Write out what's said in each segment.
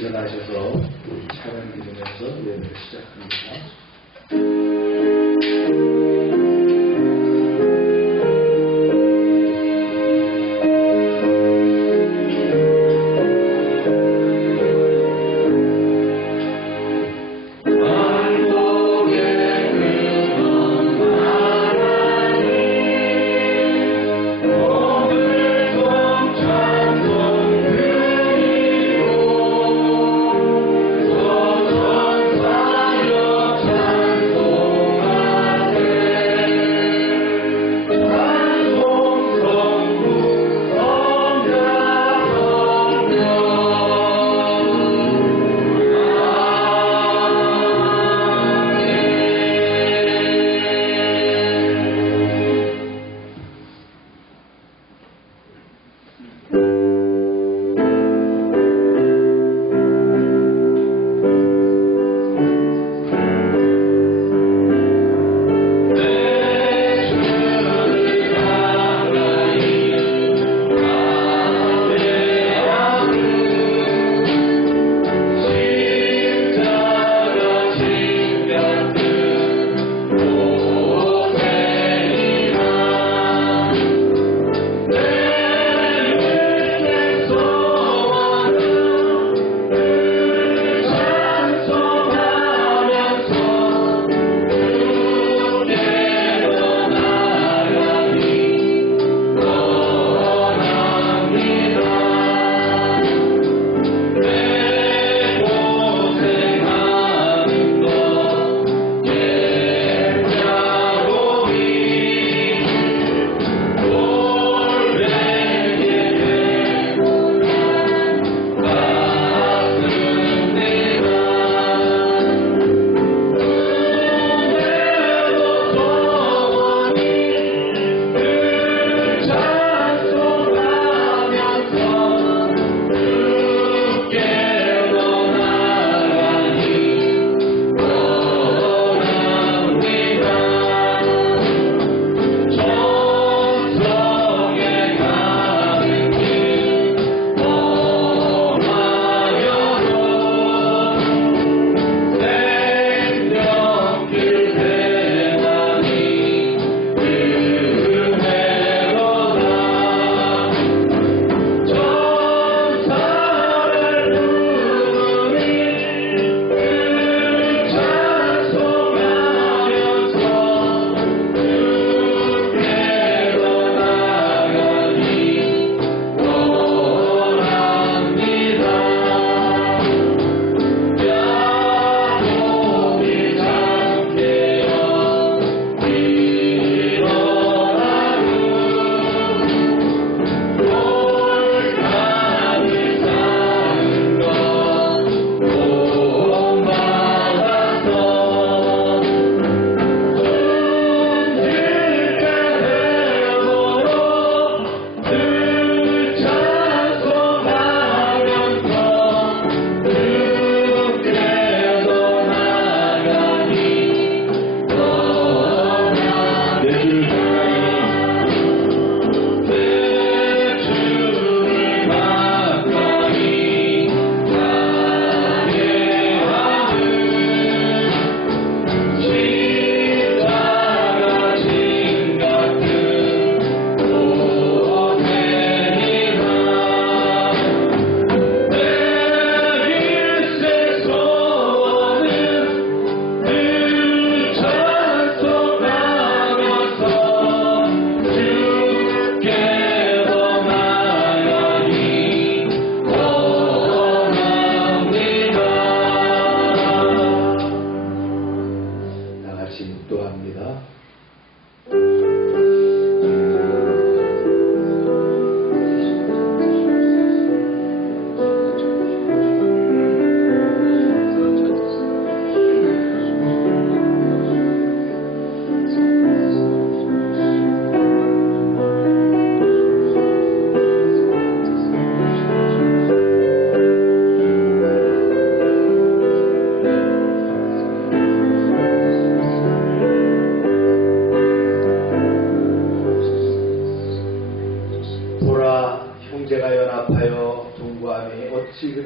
일어나셔서 찬양 드리면서 예배를 시작합니다. 찬송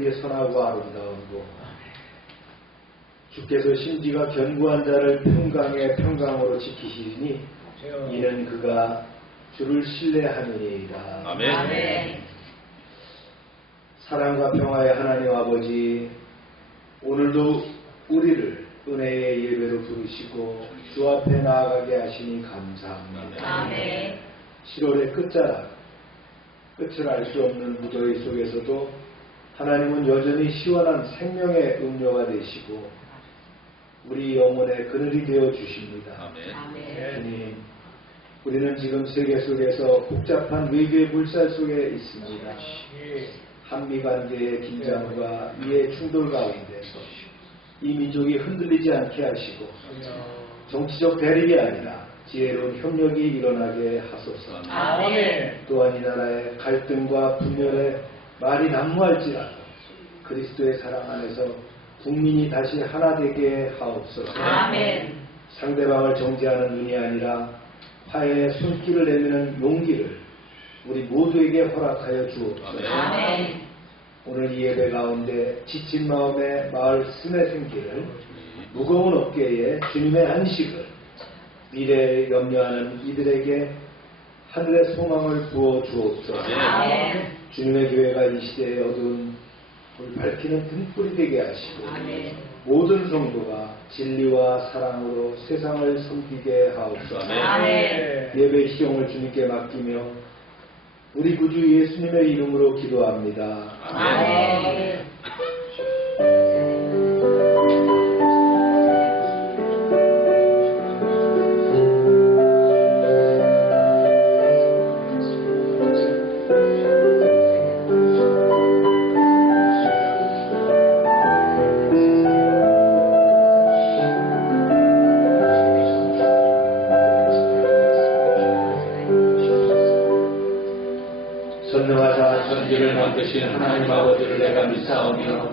그리 선하고 아름다운 곳. 주께서 심지가 견고한 자를 평강에 평강으로 지키시니 이는 그가 주를 신뢰함이니이다. 아멘. 아멘. 사랑과 평화의 하나님 아버지, 오늘도 우리를 은혜의 예배로 부르시고 주 앞에 나아가게 하시니 감사합니다. 아멘. 7월의 끝자락, 끝을 알 수 없는 무더위 속에서도 하나님은 여전히 시원한 생명의 음료가 되시고 우리 영혼의 그늘이 되어 주십니다. 아멘. 아멘. 주님, 우리는 지금 세계 속에서 복잡한 외교의 물살 속에 있습니다. 한미 관계의 긴장과 이해 충돌 가운데서 이 민족이 흔들리지 않게 하시고 정치적 대립이 아니라 지혜로운 협력이 일어나게 하소서. 아멘. 또한 이 나라의 갈등과 분열에 말이 난무할지라도 그리스도의 사랑 안에서 국민이 다시 하나 되게 하옵소서. 아멘. 상대방을 정죄하는 눈이 아니라 화해의 손길을 내미는 용기를 우리 모두에게 허락하여 주옵소서. 아멘. 오늘 이 예배 가운데 지친 마음에 말씀의 생기를, 무거운 어깨에 주님의 안식을, 미래에 염려하는 이들에게 하늘의 소망을 부어 주옵소서. 아멘. 주님의 교회가 이 시대의 어두운 불 밝히는 등불이 되게 하시고 아멘. 모든 성도가 진리와 사랑으로 세상을 섬기게 하옵소서. 아멘. 예배 시종을 주님께 맡기며 우리 구주 예수님의 이름으로 기도합니다. 아멘. 전능하사 천지를 만드신 하나님 아버지를 내가 믿사오며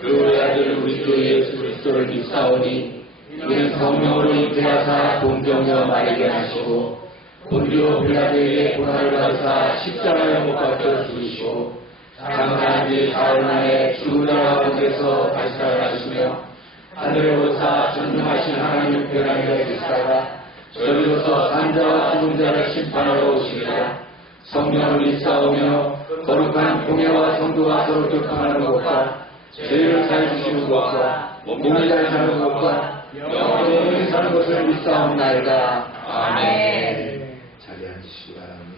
그 외아들 우리 주 예수 그리스도를 믿사오니 이는 성령으로 잉태하사 동정녀 마리게 하시고 본디오 빌라도에게 고난을 받으사 십자가에 못 박혀 죽으시고 장사한 지 사흘 만에 죽은 자 가운데서 다시 살아나시며 하늘에 오사 전능하신 하나님 편하게 계시다가 저리로서 산자와 죽은 자를 심판하러 오시리라. 성령을 믿사오며 거룩한 공예와 성도가 서로 교통하는 것과 죄를 잘 주시는 것과 몸을 잘 사는 것과 영원히 사는 것을 믿사옵나이다. 아멘. 자리에 앉으시기 바랍니다.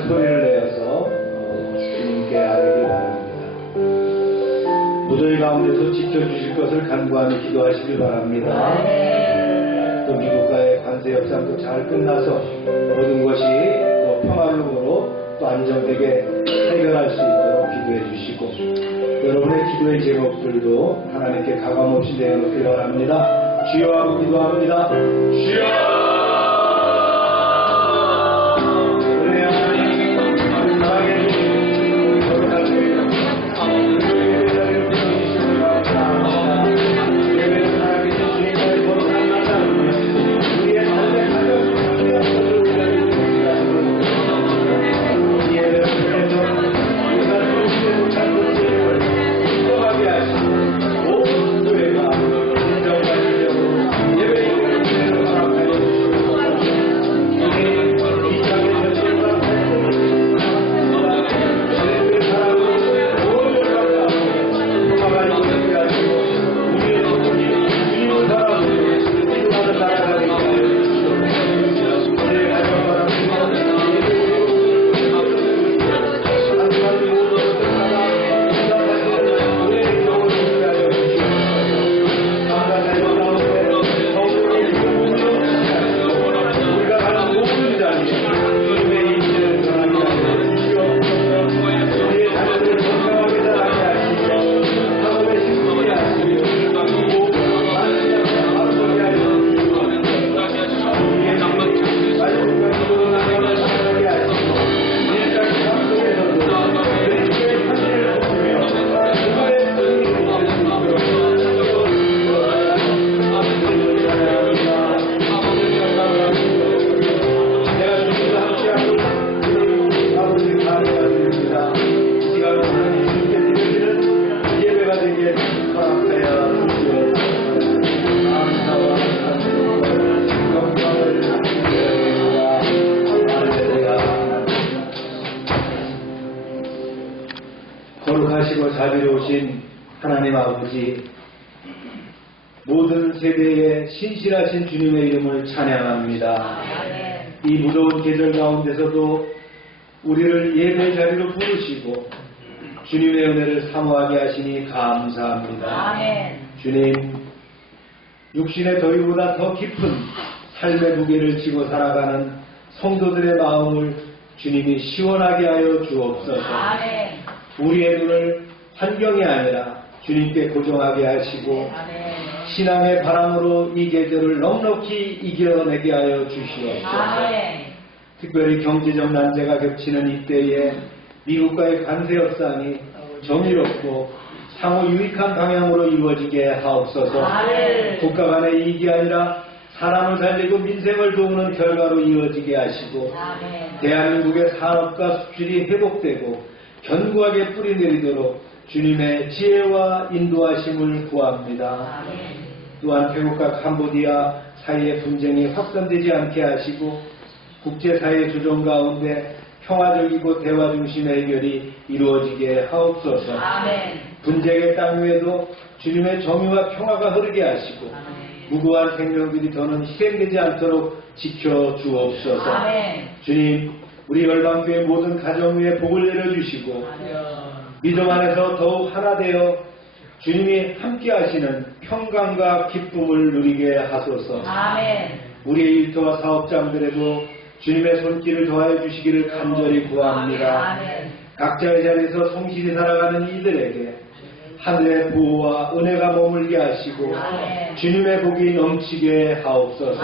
한번에 소리를 내어서 주님께 아뢰기 바랍니다. 무더위 가운데서 지켜주실 것을 간구하며 기도하시길 바랍니다. 또 미국과의 관세 협상도 잘 끝나서 모든 것이 또 평화로움으로 또 안정되게 해결할 수 있도록 기도해 주시고, 여러분의 기도의 제목들도 하나님께 가감없이 내놓길 바랍니다. 주여 하고 기도합니다. 주여! 거룩하시고 자비로우신 하나님 아버지, 모든 세대에 신실하신 주님의 이름을 찬양합니다. 이 무더운 계절 가운데서도 우리를 예배 자리로 부르시고 주님의 은혜를 사모하게 하시니 감사합니다. 주님, 육신의 더위보다 더 깊은 삶의 무게를 지고 살아가는 성도들의 마음을 주님이 시원하게 하여 주옵소서. 우리의 눈을 환경이 아니라 주님께 고정하게 하시고 신앙의 바람으로 이 계절을 넉넉히 이겨내게 하여 주시옵소서. 특별히 경제적 난제가 겹치는 이때에 미국과의 관세 협상이 정의롭고 상호 유익한 방향으로 이루어지게 하옵소서. 국가 간의 이익이 아니라 사람을 살리고 민생을 도우는 결과로 이루어지게 하시고 대한민국의 산업과 수출이 회복되고 견고하게 뿌리내리도록 주님의 지혜와 인도하심을 구합니다. 또한 태국과 캄보디아 사이의 분쟁이 확산되지 않게 하시고 국제사회 조정 가운데 평화적이고 대화 중심의 해결이 이루어지게 하옵소서. 분쟁의 땅 위에도 주님의 정의와 평화가 흐르게 하시고 무고한 생명들이 더는 희생되지 않도록 지켜주옵소서. 주님, 우리 열방교회 모든 가정 위에 복을 내려주시고 믿음 안에서 더욱 하나 되어 주님이 함께 하시는 평강과 기쁨을 누리게 하소서. 우리의 일터와 사업장들에도 주님의 손길을 더하여 주시기를 간절히 구합니다. 각자의 자리에서 성실히 살아가는 이들에게 하늘의 보호와 은혜가 머물게 하시고 주님의 복이 넘치게 하옵소서.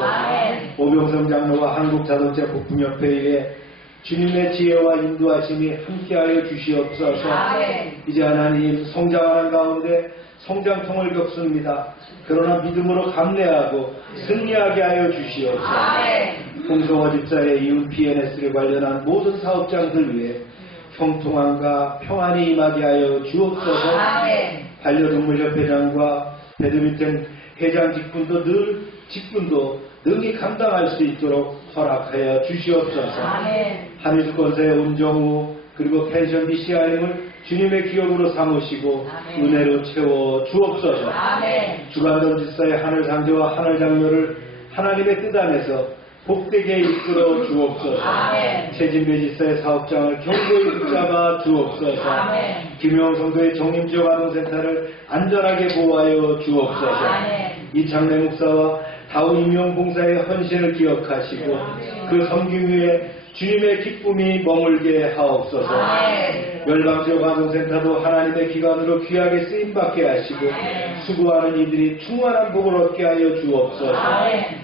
오병성 장로와 한국자동차 부품협회에 주님의 지혜와 인도하심이 함께하여 주시옵소서. 이제 하나님, 성장하는 가운데 성장통을 겪습니다. 그러나 믿음으로 감내하고 승리하게 하여 주시옵소서. 홍성호 집사의 이웃 PNS를 관련한 모든 사업장들 위해 형통함과 평안이 임하게 하여 주옵소서. 반려동물협회장과 배드민턴 회장 직분도 능히 감당할 수 있도록 허락하여 주시옵소서. 한일주권사의 운정우 그리고 펜션 BCIM을 주님의 기업으로 삼으시고 은혜로 채워 주옵소서. 주관던 집사의 하늘상제와 하늘장로를 하나님의 뜻 안에서 복되게 이끌어 주옵소서. 아멘. 최진배지사의 사업장을 견고히 붙잡아 주옵소서. 아멘. 김영성도의 정림지역 아동센터를 안전하게 보호하여 주옵소서. 아멘. 이창래 목사와 다운 임용봉사의 헌신을 기억하시고 그 섬김 위에 주님의 기쁨이 머물게 하옵소서. 아멘. 열방지역 아동센터도 하나님의 기관으로 귀하게 쓰임받게 하시고 수고하는 이들이 충만한 복을 얻게 하여 주옵소서.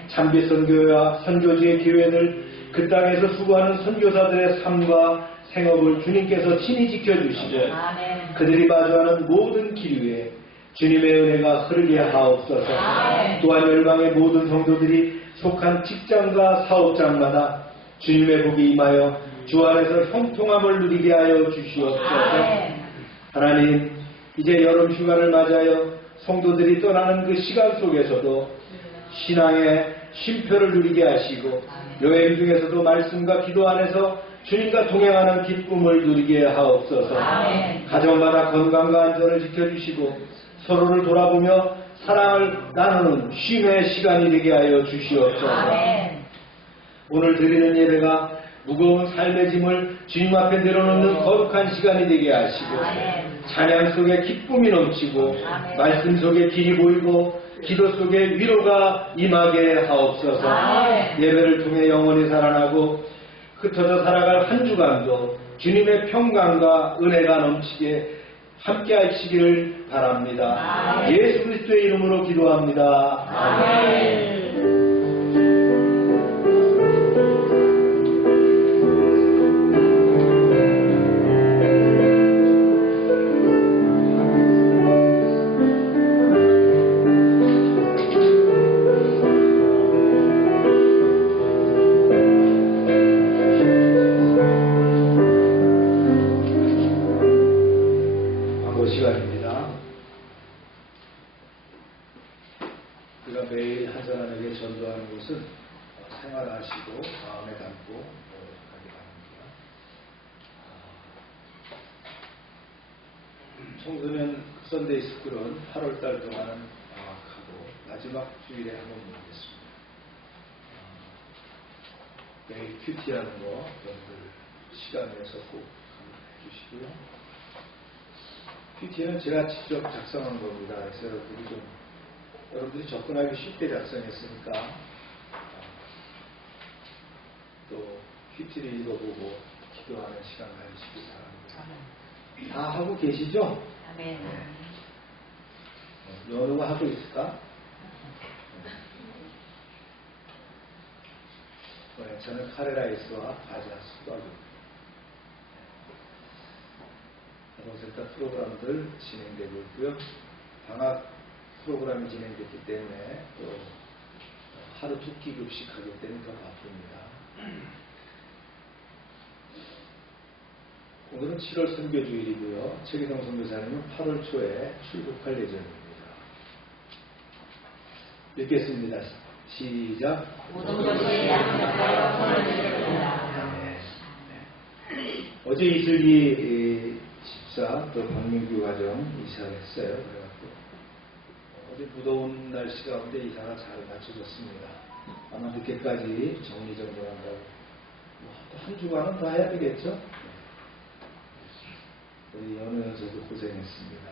참빛 선교와 선교지의 기회를 그 땅에서 수고하는 선교사들의 삶과 생업을 주님께서 친히 지켜주시고 그들이 마주하는 모든 길 위에 주님의 은혜가 흐르게 하옵소서. 또한 열방의 모든 성도들이 속한 직장과 사업장마다 주님의 복이 임하여 주 안에서 형통함을 누리게 하여 주시옵소서. 하나님, 이제 여름 휴가를 맞이하여 성도들이 떠나는 그 시간 속에서도 신앙의 쉼표를 누리게 하시고 여행 중에서도 말씀과 기도 안에서 주님과 동행하는 기쁨을 누리게 하옵소서. 가정마다 건강과 안전을 지켜주시고 서로를 돌아보며 사랑을 나누는 쉼의 시간이 되게 하여 주시옵소서. 오늘 드리는 예배가 무거운 삶의 짐을 주님 앞에 내려놓는 거룩한 시간이 되게 하시고 찬양 속에 기쁨이 넘치고 말씀 속에 길이 보이고 기도 속에 위로가 임하게 하옵소서. 예배를 통해 영원히 살아나고 흩어져 살아갈 한 주간도 주님의 평강과 은혜가 넘치게 함께 하시기를 바랍니다. 예수 그리스도의 이름으로 기도합니다. 아멘. 시간입니다. 우리가 매일 한 사람에게 전도하는 것은 생활하시고 마음에 담고 노력하기 바랍니다. 청소년 선데이 스쿨은 8월달 동안은 방학하고 마지막 주일에 한 번 모이겠습니다. 매일 큐티하는 거 여러분들 시간 내서 꼭 참여해 주시고요. 큐티는 제가 직접 작성한 겁니다. 그래서 여러분들이 접근하기 쉽게 작성했으니까 또 큐티를 읽어보고 기도하는 시간 가지시기 바랍니다. 다 하고 계시죠? 네. 여러가 하고 있을까? 네. 저는 카레라이스와 과자, 수박입니다. 아동센터 프로그램들 진행되고 있고요. 방학 프로그램이 진행됐기 때문에 또 하루 2끼 급식하기 때문에 더 바쁩니다. 오늘은 7월 선교주일이고요. 최기동 선교사님은 8월 초에 출국할 예정입니다. 읽겠습니다. 시작. 모든 것이 양육하여 선을 주셨습니다. 어제 이슬기 또 박민규 가정 이사를 했어요. 그래갖고 어제 무더운 날씨 가운데 이사가 잘 맞춰졌습니다. 아마 늦게까지 정리정돈한다고 한 주간은 더 해야 되겠죠? 우리 연우 연서도 고생했습니다.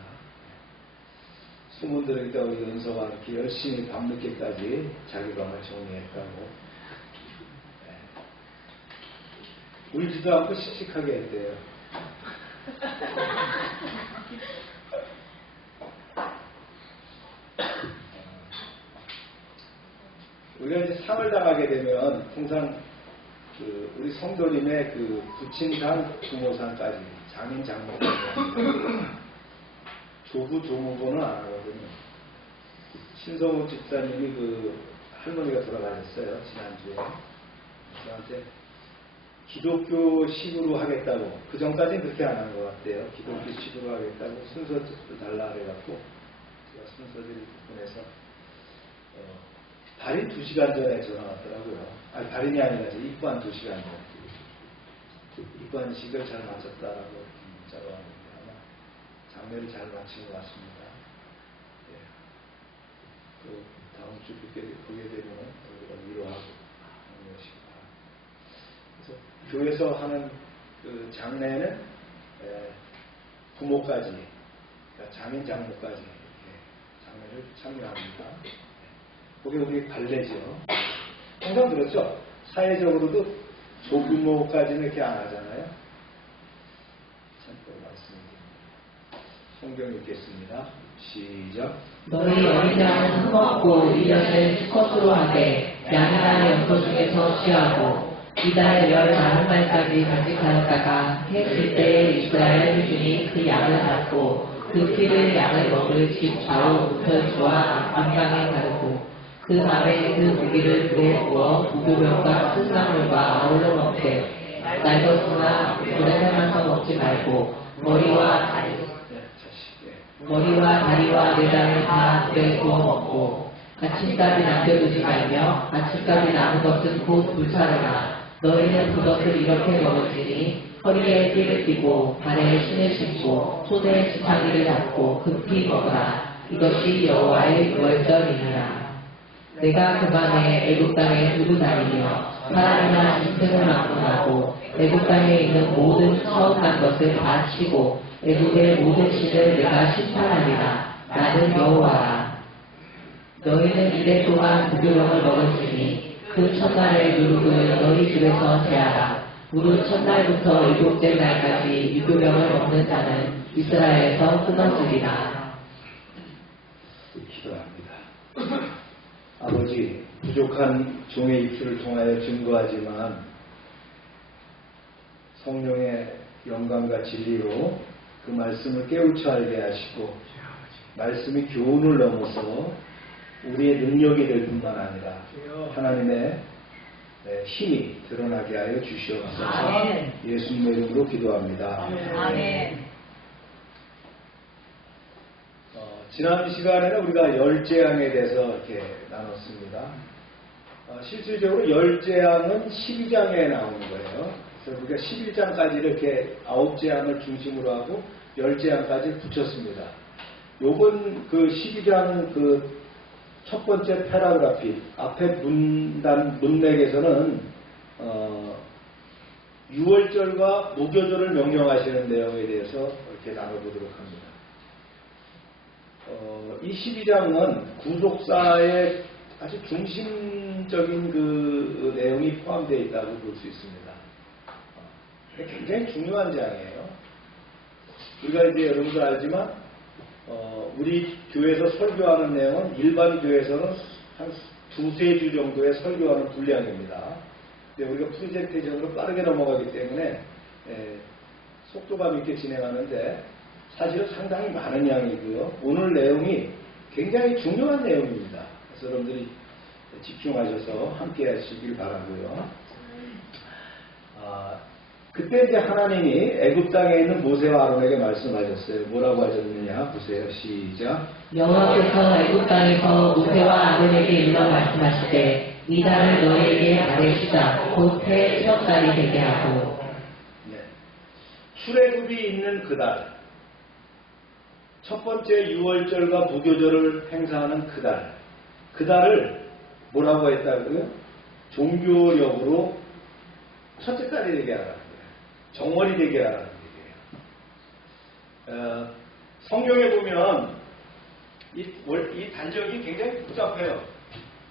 수문들에게 우리 연서가 이렇게 열심히 밤늦게까지 자기 방을 정리했다고 울지도 않고 씩씩하게 했대요. 우리가 이제 상을 당하게 되면 항상 우리 성도님의 부친상, 부모상까지 장인 장모까지 조부 조무부는 안 하거든요. 신성욱 집사님이 할머니가 돌아가셨어요. 지난주에 저한테 기독교식으로 하겠다고, 그 전까지는 그렇게 안 한 것 같아요. 기독교식으로 하겠다고 순서집도 달라 그래갖고 제가 순서집을 보내서 발인 2시간 전에 전화 왔더라고요. 아니, 발인이 아니라 입관 2시간 전에 입관식을 잘 마쳤다라고 문자가 왔는데 아마 장례를 잘 마친 것 같습니다. 예. 또 다음 주 보게 되면 우리가 위로하고 교회에서 하는 그 장례는 부모까지, 그러니까 장인 장모까지 이렇게 장례를 참여합니다. 그게 우리 관례죠. 항상 그렇죠. 사회적으로도 조부모까지는 이렇게 안 하잖아요. 참고 말씀드립니다. 성경 읽겠습니다. 시작. 너희 어린 양은 흠없고 1년을 수컷으로 하되 양이나 염소 중에서 취하고 이달 14날까지 간직하였다가 해질 때에 이스라엘 회중이 그 양을 잡고 그 피를 양을 먹을 집 좌우 우편주와 안방에 가르고 그 밤에 그 고기를 불에 구워 무교병과 쓴나물과 아울러 먹되 날것이나 불에 삶아서 먹지 말고 머리와 다리와 내장을 다 불에 구워 먹고 아침까지 남겨두지 말며 아침까지 남은 것은 곧 불사르나 너희는 그것을 이렇게 먹을지니 허리에 띠를 띠고 발에 신을 신고 손에 지팡이를 잡고 급히 먹으라. 이것이 여호와의 유월절이니라. 내가 그만에 애굽 땅에 두고 다니며 사람이나 짐승을 막론하고 애굽 땅에 있는 모든 처음 난 것을 다 치고 애굽의 모든 신을 내가 심판하리라. 나는 여호와라. 너희는 이래 동안 무교병을 먹을지니 그 첫날의 누룩을 너희 집에서 제하라. 무릇 첫날부터 일곱째 날까지 유교병을 먹는 자는 이스라엘에서 끊어지리라. 기도합니다. 아버지, 부족한 종의 입술을 통하여 증거하지만 성령의 영광과 진리로 그 말씀을 깨우쳐 알게 하시고 말씀이 교훈을 넘어서 우리의 능력이 될 뿐만 아니라 하나님의 힘이 드러나게 하여 주시옵소서. 아멘. 예수님의 이름으로 기도합니다. 아멘. 지난 시간에는 우리가 열재앙에 대해서 이렇게 나눴습니다. 실질적으로 열재앙은 12장에 나오는 거예요. 그래서 우리가 11장까지 이렇게 9재앙을 중심으로 하고 열재앙까지 붙였습니다. 요번 그 12장은 그 첫 번째 패러그래피 앞에 문맥에서는 6월절과 무교절을 명령하시는 내용에 대해서 이렇게 나눠보도록 합니다. 이 12장은 구속사의 아주 중심적인 그 내용이 포함되어 있다고 볼 수 있습니다. 굉장히 중요한 장이에요. 우리가 이제 여러분도 알지만 우리 교회에서 설교하는 내용은 일반 교회에서는 한 두세 주 정도의 설교하는 분량입니다. 근데 우리가 프레젠테이션으로 빠르게 넘어가기 때문에 속도감 있게 진행하는데 사실은 상당히 많은 양이고요. 오늘 내용이 굉장히 중요한 내용입니다. 그래서 여러분들이 집중하셔서 함께 하시길 바라고요. 그때 이제 하나님이 애굽 땅에 있는 모세와 아론에게 말씀하셨어요. 뭐라고 하셨느냐 보세요. 시작. 여호와께서 애굽 땅에서 모세와 아론에게 일러 말씀하시되 이 달을 너희에게 아래시다 곧 해 7월달이 되게 하고. 출애굽이 있는 그달, 첫 번째 6월절과 무교절을 행사하는 그달을 뭐라고 했다고요? 종교력으로 첫째 달이 되게 하라. 정월이 되게 하라는 얘기예요. 성경에 보면 이 단적이 굉장히 복잡해요.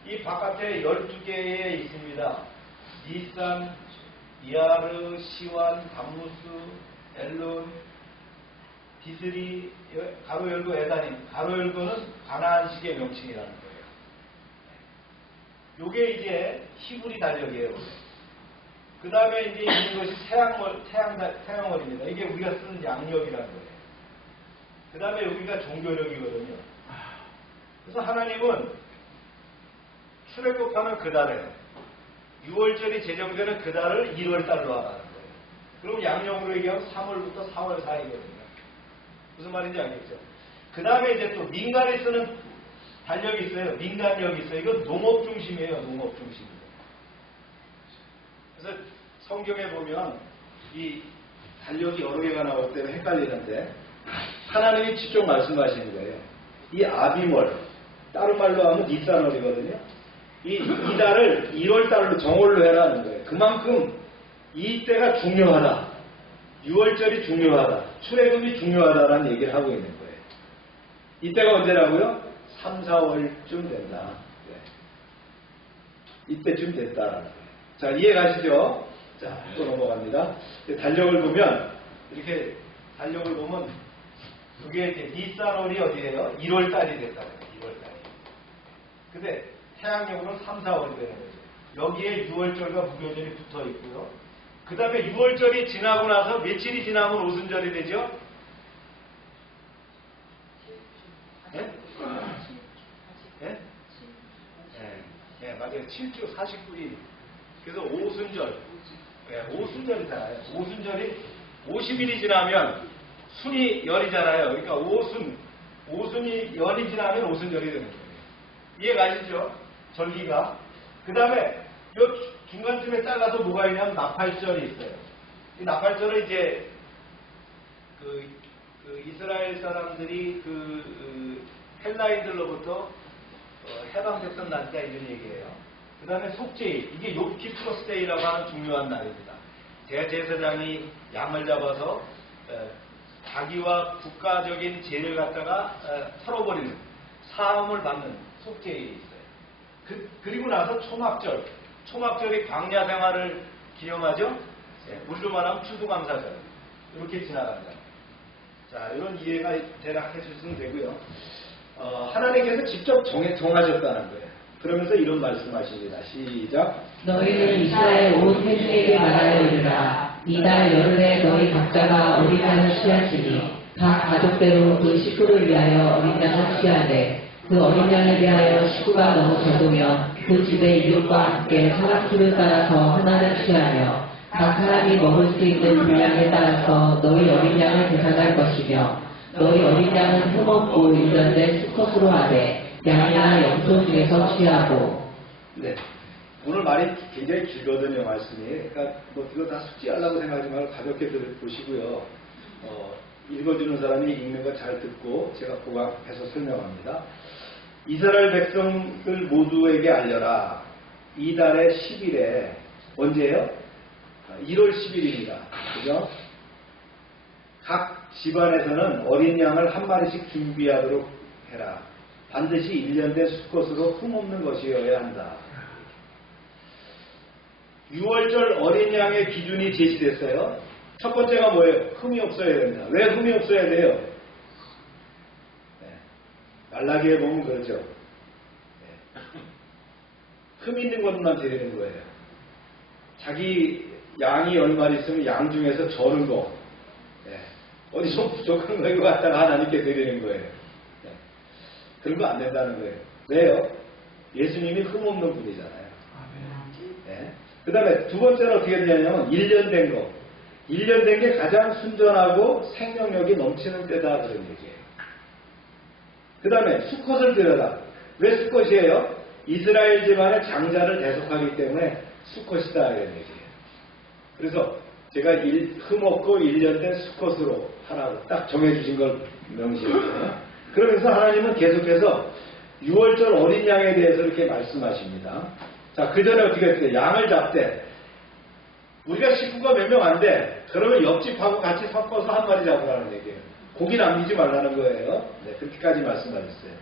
이 바깥에 12개에 있습니다. 니산, 이아르, 시완, 담무스, 엘론, 디스리, 가로 열고 에다님. 가로 열고는 가나안식의 명칭이라는 거예요. 요게 이제 히브리 단적이에요. 그 다음에 이제 있는 것이 태양월입니다. 이게 우리가 쓰는 양력이라는 거예요. 그 다음에 여기가 종교력이거든요. 그래서 하나님은 출애굽하는 그 달에 6월절이 제정되는 그 달을 1월달로 하라는 거예요. 그럼 양력으로 얘기하면 3월부터 4월 사이거든요. 무슨 말인지 알겠죠? 그 다음에 이제 또 민간이 쓰는 달력이 있어요. 민간력이 있어요. 이건 농업 중심이에요. 농업 중심. 그래서 성경에 보면 이 달력이 여러 개가 나올 때는 헷갈리는데 하나님이 직접 말씀하시는 거예요. 이 아비월, 다른 말로 하면 니산월이거든요. 이 달을 1월달로 정월로 해라는 거예요. 그만큼 이때가 중요하다. 6월절이 중요하다. 출애굽이 중요하다라는 얘기를 하고 있는 거예요. 이때가 언제라고요? 3, 4월쯤 된다. 네. 이때쯤 됐다라는 거예요. 자, 이해 가시죠? 자, 또 넘어갑니다. 달력을 보면, 이렇게 달력을 보면, 그게 이제 니산월이 어디예요? 1월 달이 됐다는 거예요. 1월 달이. 근데 태양력으로는 3, 4월이 되는 거죠. 여기에 6월절과 무교절이 붙어 있고요. 그 다음에 6월절이 지나고 나서 며칠이 지나면 오순절이 되죠? 예? 예? 예, 맞아요. 7주 49일. 그래서 오순절. 예, 오순절이잖아요. 오순절이 50일이 지나면 순이 열이잖아요. 그러니까 오순이 열이 지나면 오순절이 되는 거예요. 이해 가시죠? 절기가. 그 다음에 요 중간쯤에 잘라서 뭐가 있냐면 나팔절이 있어요. 이 나팔절은 이제 그 이스라엘 사람들이 헬라인들로부터 해방됐던 날짜 이런 얘기예요. 그 다음에 속죄일, 이게 욥키프로스데이라고 하는 중요한 날입니다. 대제사장이 양을 잡아서 자기와 국가적인 죄를 갖다가 털어버리는 사함을 받는 속죄일이 있어요. 그리고 나서 초막절이 광야 생활을 기념하죠. 우리로 말하면 추수감사절. 이렇게 지나간다. 자, 이런 이해가 대략 해주시면 되고요. 하나님께서 직접 정하셨다는 거예요. 그러면서 이런 말씀하십니다. 시작. 너희는 이스라엘 온 회중에게 말하여 이르라. 이달 열흘에 너희 각자가 어린 양을 취하시니 각 가족대로 그 식구를 위하여 어린 양을 취하되 그 어린 양에 대하여 식구가 너무 적으면 그 집의 이웃과 함께 사람수를 따라서 하나를 취하며 각 사람이 먹을 수 있는 분량에 따라서 너희 어린 양을 계산할 것이며 너희 어린 양은 흠없고 일년된 수컷으로 하되 양이나 염소 중에서 취하고. 네. 오늘 말이 굉장히 길거든요, 말씀이. 그러니까 뭐 이거 다 숙지하려고 생각하지 말고 가볍게 보시고요. 읽어주는 사람이 읽는 거 잘 듣고 제가 부각해서 설명합니다. 이스라엘 백성들 모두에게 알려라. 이달의 10일에 언제예요? 1월 10일입니다. 그죠? 각 집안에서는 어린 양을 한 마리씩 준비하도록 해라. 반드시 1년 된 수컷으로 흠없는 것이어야 한다. 6월절 어린 양의 기준이 제시됐어요. 첫 번째가 뭐예요? 흠이 없어야 된다. 왜 흠이 없어야 돼요? 말라기에 보면 그렇죠. 흠 있는 것만 드리는 거예요. 자기 양이 얼마나 있으면 양 중에서 저는 거, 어디 좀 부족한 거 갖다가 하나님께 드리는 거예요. 그런 거 안 된다는 거예요. 왜요? 예수님이 흠 없는 분이잖아요. 그 다음에 두 번째는 어떻게 되냐면 1년 된 거. 1년 된 게 가장 순전하고 생명력이 넘치는 때다 그런 얘기예요. 그 다음에 수컷을 드려라. 왜 수컷이에요? 이스라엘 집안의 장자를 대속하기 때문에 수컷이다 이런 얘기예요. 그래서 제가 흠없고 1년 된 수컷으로 하라고 딱 정해주신 걸 명시했어요. 그러면서 하나님은 계속해서 6월절 어린 양에 대해서 이렇게 말씀하십니다. 자, 그 전에 어떻게 했어요? 양을 잡되 우리가 식구가 몇 명 안 돼. 그러면 옆집하고 같이 섞어서 한 마리 잡으라는 얘기예요. 고기 남기지 말라는 거예요. 네, 그렇게까지 말씀하셨어요.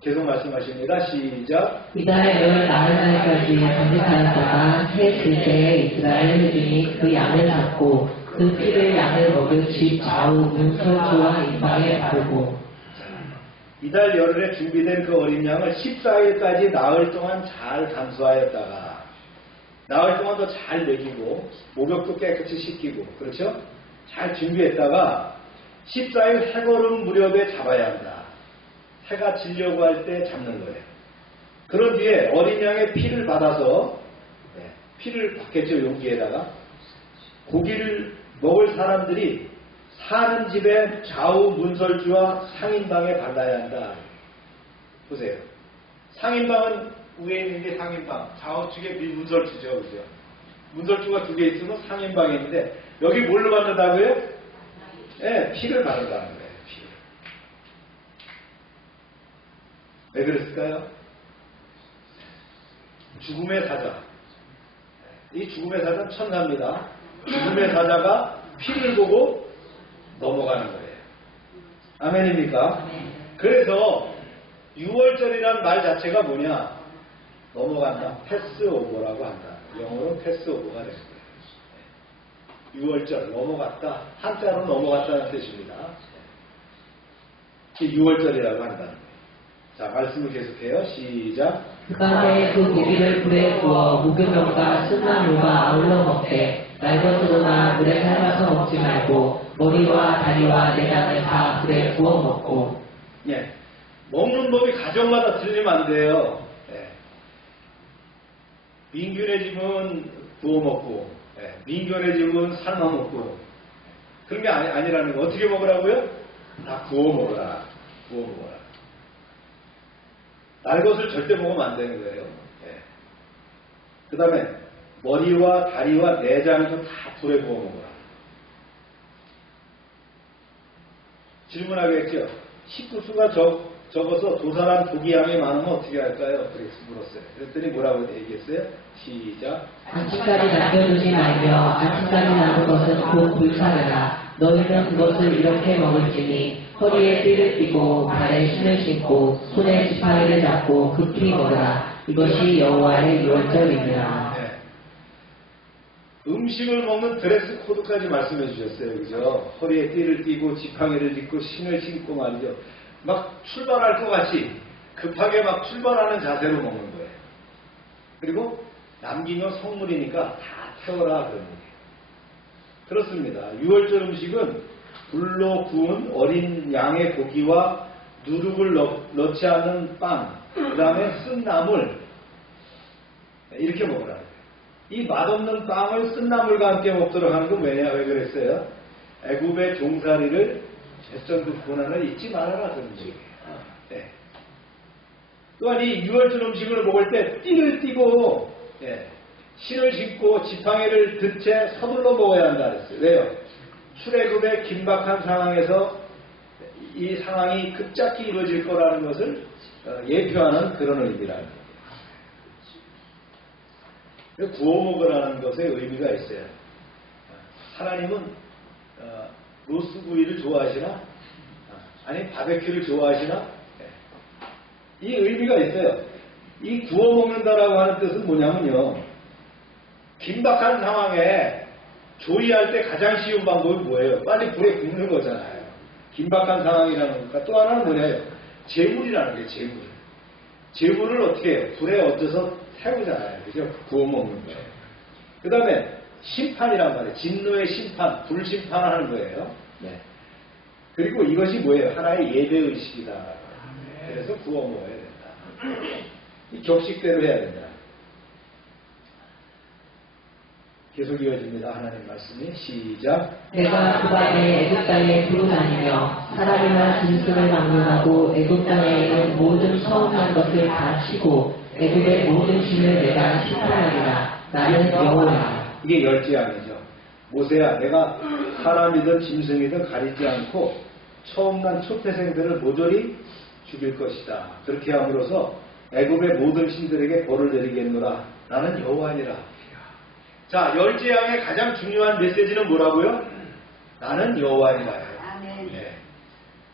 계속 말씀하십니다. 시작. 이달 열 나흘날까지 번식하였다가 해 둘째에 이스라엘 회중이 그 양을 잡고 그 피를 양을 먹을 집 좌우 문설주와 인방에 바르고. 이달 열흘에 준비된 그 어린 양을 14일까지 나흘 동안 잘 감수하였다가 나흘 동안 더 잘 먹이고 목욕도 깨끗이 씻기고 그렇죠? 잘 준비했다가 14일 해거름 무렵에 잡아야 한다. 해가 지려고 할 때 잡는 거예요. 그런 뒤에 어린 양의 피를 받아서 피를 받겠죠. 용기에다가 고기를 먹을 사람들이 사는 집의 좌우 문설주와 상인방에 발라야 한다. 보세요. 상인방은 위에 있는 게 상인방, 좌우측에 문설주죠. 그죠? 문설주가 두 개 있으면 상인방이 있는데 여기 뭘로 받는다고요? 네, 피를 바른다는 거예요. 피를. 왜 그랬을까요? 죽음의 사자. 이 죽음의 사자는 천사입니다. 죽음의 사자가 피를 보고 넘어가는 거예요. 아멘입니까? 그래서 6월절이라는 말 자체가 뭐냐? 넘어간다. 패스오버라고 한다. 영어로 패스오버가 되는 거예요. 6월절 넘어갔다. 한자로 넘어갔다는 뜻입니다. 6월절이라고 한다는 거예요. 자, 말씀을 계속해요. 시작. 그 밤에 그 고기를 불에 구워 무교병과 쓴나물과 아울러 먹되 날것으로나 물에 삶아서 먹지 말고 머리와 다리와 내장을 다 불에 구워 먹고. 예, 먹는 법이 가정마다 틀리면 안 돼요. 예. 민균의 집은 구워 먹고, 예. 민균의 집은 삶아 먹고, 그런 게 아니라는 거. 어떻게 먹으라고요? 다 구워 먹어라. 구워 먹어라. 날것을 절대 먹으면 안 되는 거예요. 예. 그 다음에 머리와 다리와 내장도 다 불에 구워 먹어라. 질문하겠죠. 식구수가 적어서 두 사람 고기양이 많으면 어떻게 할까요? 그렇게 물었어요. 그랬더니 뭐라고 얘기했어요? 시작. 안식까지 남겨두지 말며 안식까지 남은 것은 곧 불사르라. 너희는 그것을 이렇게 먹을지니 허리에 띠를 띠고 발에 신을 신고 손에 지팡이를 잡고 급히 먹으라. 이것이 여호와의 유월절이니라. 네. 음식을 먹는 드레스 코드까지 말씀해 주셨어요. 그죠? 허리에 띠를 띠고 지팡이를 짚고 신을 신고 말이죠. 막 출발할 것 같이 급하게 막 출발하는 자세로 먹는 거예요. 그리고 남기면 성물이니까 다 태워라 그런 거예요. 그렇습니다. 6월절 음식은 불로 구운 어린 양의 고기와 누룩을 넣지 않은 빵, 그 다음에 쓴 나물, 이렇게 먹으라는 거예요. 이 맛없는 빵을 쓴 나물과 함께 먹도록 하는 건 왜 그랬어요? 애굽의 종살이를 백성들 고난을 잊지 말아라 그런 얘기예요. 네. 또한 이 6월절 음식을 먹을 때 띠를 띠고 신을 신고 지팡이를 든 채 서둘러 먹어야 한다 그랬어요. 왜요? 출애굽의 긴박한 상황에서 이 상황이 급작히 이루어질 거라는 것을 예표하는 그런 의미라는 거예요. 구워 먹으라는 것에 의미가 있어요. 하나님은 로스구이를 좋아하시나? 아니 바베큐를 좋아하시나? 이 의미가 있어요. 이 구워 먹는다라고 하는 뜻은 뭐냐면요. 긴박한 상황에 조리할 때 가장 쉬운 방법이 뭐예요? 빨리 불에 굽는 거잖아요. 긴박한 상황이라는 것과 또 하나는 뭐냐요? 재물이라는 게 재물. 재물을 어떻게 해요? 불에 얹어서 태우잖아요. 그죠? 구워 먹는 거예요. 그 다음에 심판이란 말이에요. 진노의 심판, 불심판을 하는 거예요. 네. 그리고 이것이 뭐예요? 하나의 예배의식이다. 그래서 구워 먹어야 된다. 이 격식대로 해야 된다. 계속 이어집니다. 하나님 말씀이 시작. 내가 그 밤에 애굽 땅에 두루 다니며 사람이나 짐승을 방문하고 애굽 땅에 있는 모든 처음난 것을 다 치고 애굽의 모든 신을 내가 심판하리라. 나는 여호와라. 이게 열지양이죠. 모세야, 내가 사람이든 짐승이든 가리지 않고 처음 난 초태생들을 모조리 죽일 것이다. 그렇게 함으로써 애굽의 모든 신들에게 벌을 내리겠노라. 나는 여호와니라. 자, 열지양의 가장 중요한 메시지는 뭐라고요? 나는 여호와니라. 네.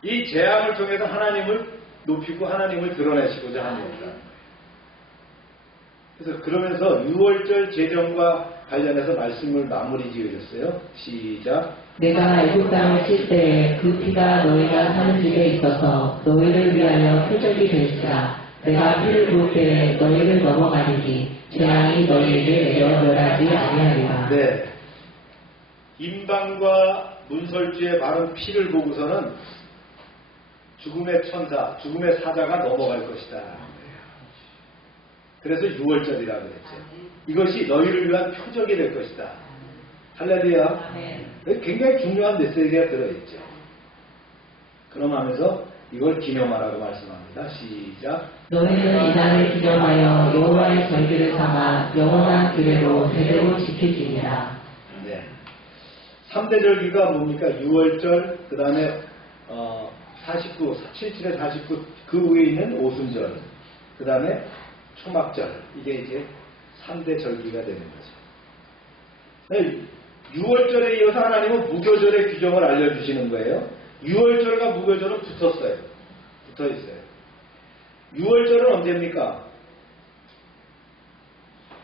이 재앙을 통해서 하나님을 높이고 하나님을 드러내시고자 합니다. 그래서 그러면서 6월절 제정과 관련해서 말씀을 마무리 지으셨어요. 시작. 내가 애굽 땅을 칠 때에 그 피가 너희가 사는 집에 있어서 너희를 위하여 표적이 될지라. 내가 피를 부을 때에 너희를 넘어가리니 재앙이 너희에게 내려 멸하지 아니하리라. 네. 임방과 문설주의 바른 피를 보고서는 죽음의 천사, 죽음의 사자가 넘어갈 것이다. 그래서 6월절이라고 그랬죠. 이것이 너희를 위한 표적이 될 것이다. 할렐루야. 굉장히 중요한 메시지가 들어있죠. 그럼 하면서 이걸 기념하라고 말씀합니다. 시작. 너희는 이날을 기념하여 여호와의 절기를 삼아 영원한 규례로 대대로 지킬지니라. 네. 3대 절기가 뭡니까? 6월절, 그 다음에 49, 77에 49, 그 위에 있는 오순절, 그 다음에 초막절. 이게 이제 3대 절기가 되는 거죠. 유월절에 이어서 하나님은 무교절의 규정을 알려주시는 거예요. 유월절과 무교절은 붙었어요. 붙어 있어요. 유월절은 언제입니까?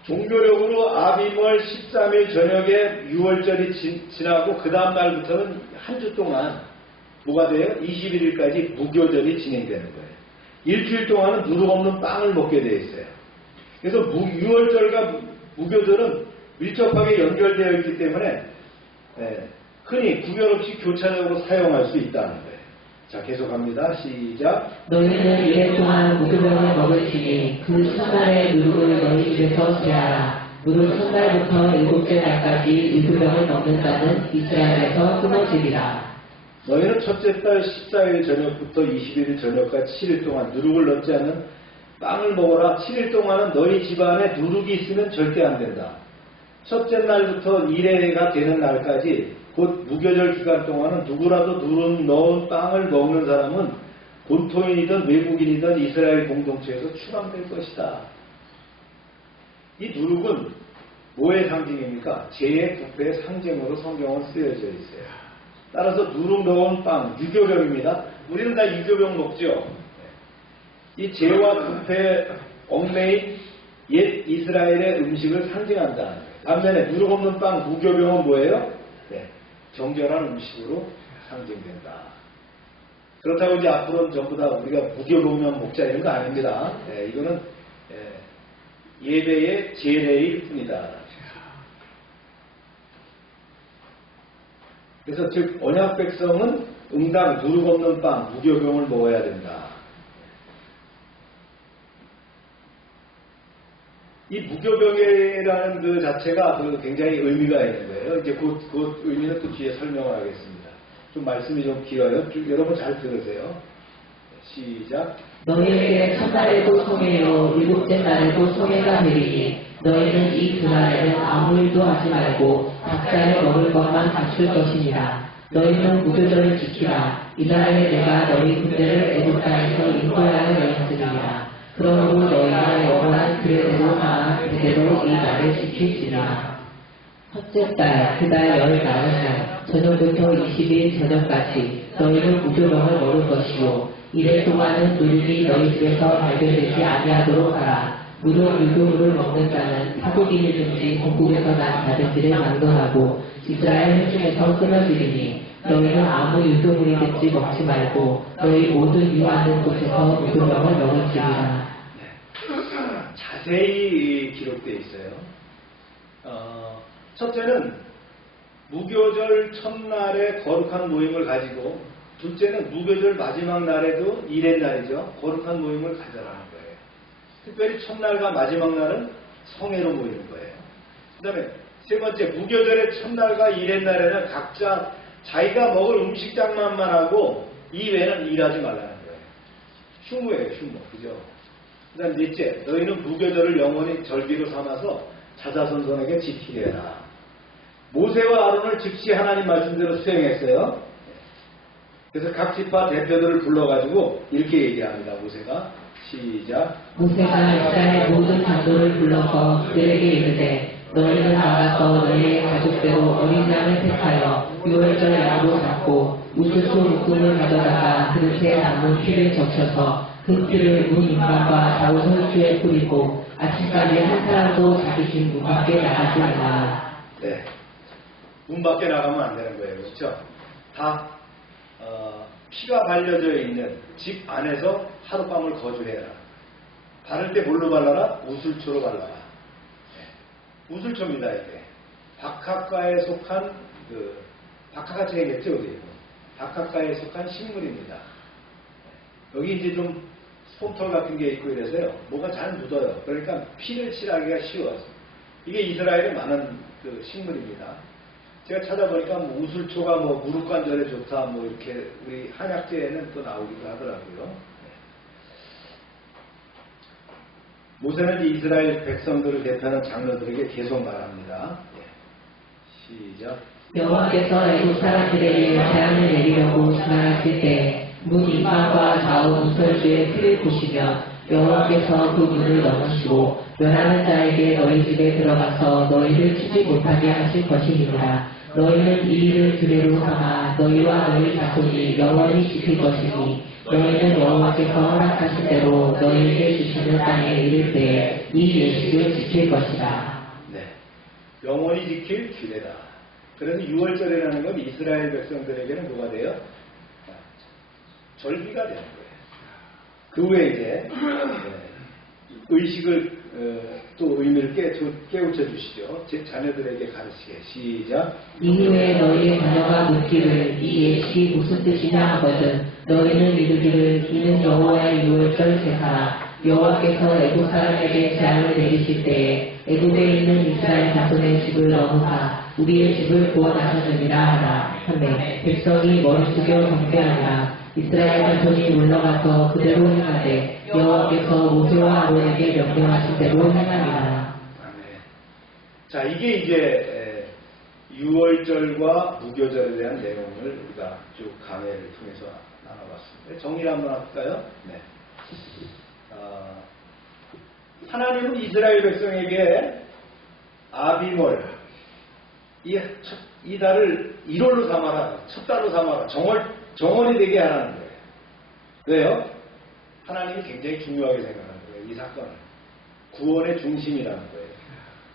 종교력으로 아비월 13일 저녁에 유월절이 지나고 그 다음 날부터는 한 주 동안 뭐가 돼요? 21일까지 무교절이 진행되는 거예요. 일주일 동안은 누룩 없는 빵을 먹게 돼 있어요. 그래서 유월절과 무교절은 밀접하게 연결되어 있기 때문에 흔히 구별 없이 교차적으로 사용할 수 있다는 거예요. 자, 계속합니다. 시작. 너희는 이래 동안 무교병을 먹을지니 그 첫날에 누룩을 너희 집에서 제하라. 무릇 첫날부터 일곱째 날까지 무교병을 먹는 자는 이스라엘에서 끊어지리라. 너희는 첫째 달 14일 저녁부터 21일 저녁까지 7일 동안 누룩을 넣지 않는 빵을 먹어라. 7일 동안은 너희 집안에 누룩이 있으면 절대 안 된다. 첫째 날부터 1회가 되는 날까지 곧 무교절 기간 동안은 누구라도 누룩 넣은 빵을 먹는 사람은 본토인이든 외국인이든 이스라엘 공동체에서 추방될 것이다. 이 누룩은 뭐의 상징입니까? 죄의 부패의 상징으로 성경은 쓰여져 있어요. 따라서 누룩 넣은 빵, 유교병입니다. 우리는 다 유교병 먹죠. 이 죄와 부패, 얽매인 옛 이스라엘의 음식을 상징한다. 반면에 누룩 없는 빵, 무교병은 뭐예요? 정결한 음식으로 상징된다. 그렇다고 이제 앞으로는 전부 다 우리가 무교병만 먹자 이런 거 아닙니다. 이거는 예배의 제례일 뿐이다. 그래서 즉 언약 백성은 응당 누룩 없는 빵, 무교병을 먹어야 된다. 이 무교병이라는 그 자체가 굉장히 의미가 있는 거예요. 이제 그 의미는 또 뒤에 설명을 하겠습니다. 좀 말씀이 좀 길어요. 여러분 잘 들으세요. 시작. 너희에게 첫날에도 송해요 일곱째 날에도 송해가 되리니 너희는 이 두 날에는 아무 일도 하지 말고 각자의 먹을 것만 갖출 것이니라. 너희는 무교절을 지키라. 이날에 내가 너희 군대를 애굽 땅에서 인도하여 내었으리라. 그러므로 너희가 영원한 그대로 다 그대로 이 날을 지킬지라. 첫째 달, 그달 열 다섯 날, 저녁부터 20일 저녁까지 너희는 무교병을 먹을 것이요. 이래 동안은 누룩이 너희 집에서 발견되지 아니하도록 하라. 무릇 유교물을 먹는 자는 타국인이든지 본국에서 난 자든지를 망도하고 이스라엘 중에서 끊어지리니 너희는 아무 유교물이 듣지 먹지 말고 너희 모든 유하는 곳에서 무교병을 먹을지니라. 자세히 기록되어 있어요. 첫째는 무교절 첫날에 거룩한 모임을 가지고, 둘째는 무교절 마지막 날에도 일의 날이죠. 거룩한 모임을 가져라는 거예요. 특별히 첫날과 마지막 날은 성회로 모이는 거예요. 그 다음에 세 번째, 무교절의 첫날과 일의 날에는 각자 자기가 먹을 음식장만 하고 이외에는 일하지 말라는 거예요. 휴무예요, 휴무. 그죠? 그 다음 넷째, 너희는 무교절을 영원히 절기로 삼아서 자자손손에게 지키게 해라. 모세와 아론을 즉시 하나님 말씀대로 수행했어요. 그래서 각 지파 대표들을 불러가지고 이렇게 얘기합니다. 모세가 시작. 모세가 이스라엘 모든 장로를 불러서 그들에게 이르되 너희는 나가서 너희의 가족대로 어린 양을 택하여 유월절 양으로 잡고 우수수 묶음을 가져다가 그릇에 남은 피를 적셔서 그 피를 문 인방과 좌우 설주에 뿌리고 아침까지 한 사람도 자기 집 문 밖에 나가지 말라. 네, 문 밖에 나가면 안 되는 거예요. 그렇죠? 다 피가 발려져 있는 집 안에서 하룻밤을 거주해라. 바를 때 뭘로 발라라? 우슬초로 발라라. 네. 우슬초입니다. 이게 박학과에 속한 박학같이 생겼죠. 여기 박학과에 속한 식물입니다. 여기 이제 좀 솜털 같은 게 있고 이래서요. 뭐가 잘 묻어요. 그러니까 피를 칠하기가 쉬워요. 이게 이스라엘에 많은 그 식물입니다. 제가 찾아보니까 뭐 우슬초가 뭐 무릎 관절에 좋다 뭐 이렇게 우리 한약재에는 또 나오기도 하더라고요. 네. 모세는 이스라엘 백성들을 대표하는 장로들에게 계속 말합니다. 네. 시작. 여호와께서 애국 사람들에게 재앙을 내리려고 지나가실 때 문 인방과 좌우 문설주의 피를 보시면 여호와께서 그 문을 넘으시고 면하는 자에게 너희 집에 들어가서 너희를 치지 못하게 하실 것이니라. 너희는 이 일을 규례로 삼아 너희와 너희 자손이 영원히 지킬 것이니 너희는 여호와께서 허락하신 대로 너희에게 주시는 땅에 이를 때에 이 예식을 지킬 것이라. 네. 영원히 지킬 규례다. 그래서 6월절이라는 건 이스라엘 백성들에게는 뭐가 돼요? 절기가 되는 거예요. 그 후에 이제 의식을 또 의미를 깨우쳐 주시죠. 제 자녀들에게 가르치게. 시작. 이후에 너희의 자녀가 묻기를 이 예식이 무슨 뜻이냐 하거든 너희는 이르기를 이는 여호와의 유월절 제사라. 여호와께서 애굽 사람에게 재앙을 내리실 때에 애굽에 있는 이스라엘 자손의 집을 넘으사 우리의 집을 구원하셨느니라 하라. 하매 백성이 머리 숙여 경배하니라. 이스라엘 자손이 물러가서 그대로 행하되 여호와께서 모세와 아론에게 명령하신 대로 행하니라. 자, 이게 이제 6월절과 무교절에 대한 내용을 우리가 쭉 강해를 통해서 나눠봤습니다. 정리를 한번 할까요? 네. 하나님은 이스라엘 백성에게 아비몰 이 달을 1월로 삼아라, 첫 달로 삼아라, 정월이 되게 하라는 거예요. 왜요? 하나님이 굉장히 중요하게 생각하는 거예요. 이 사건을. 구원의 중심이라는 거예요.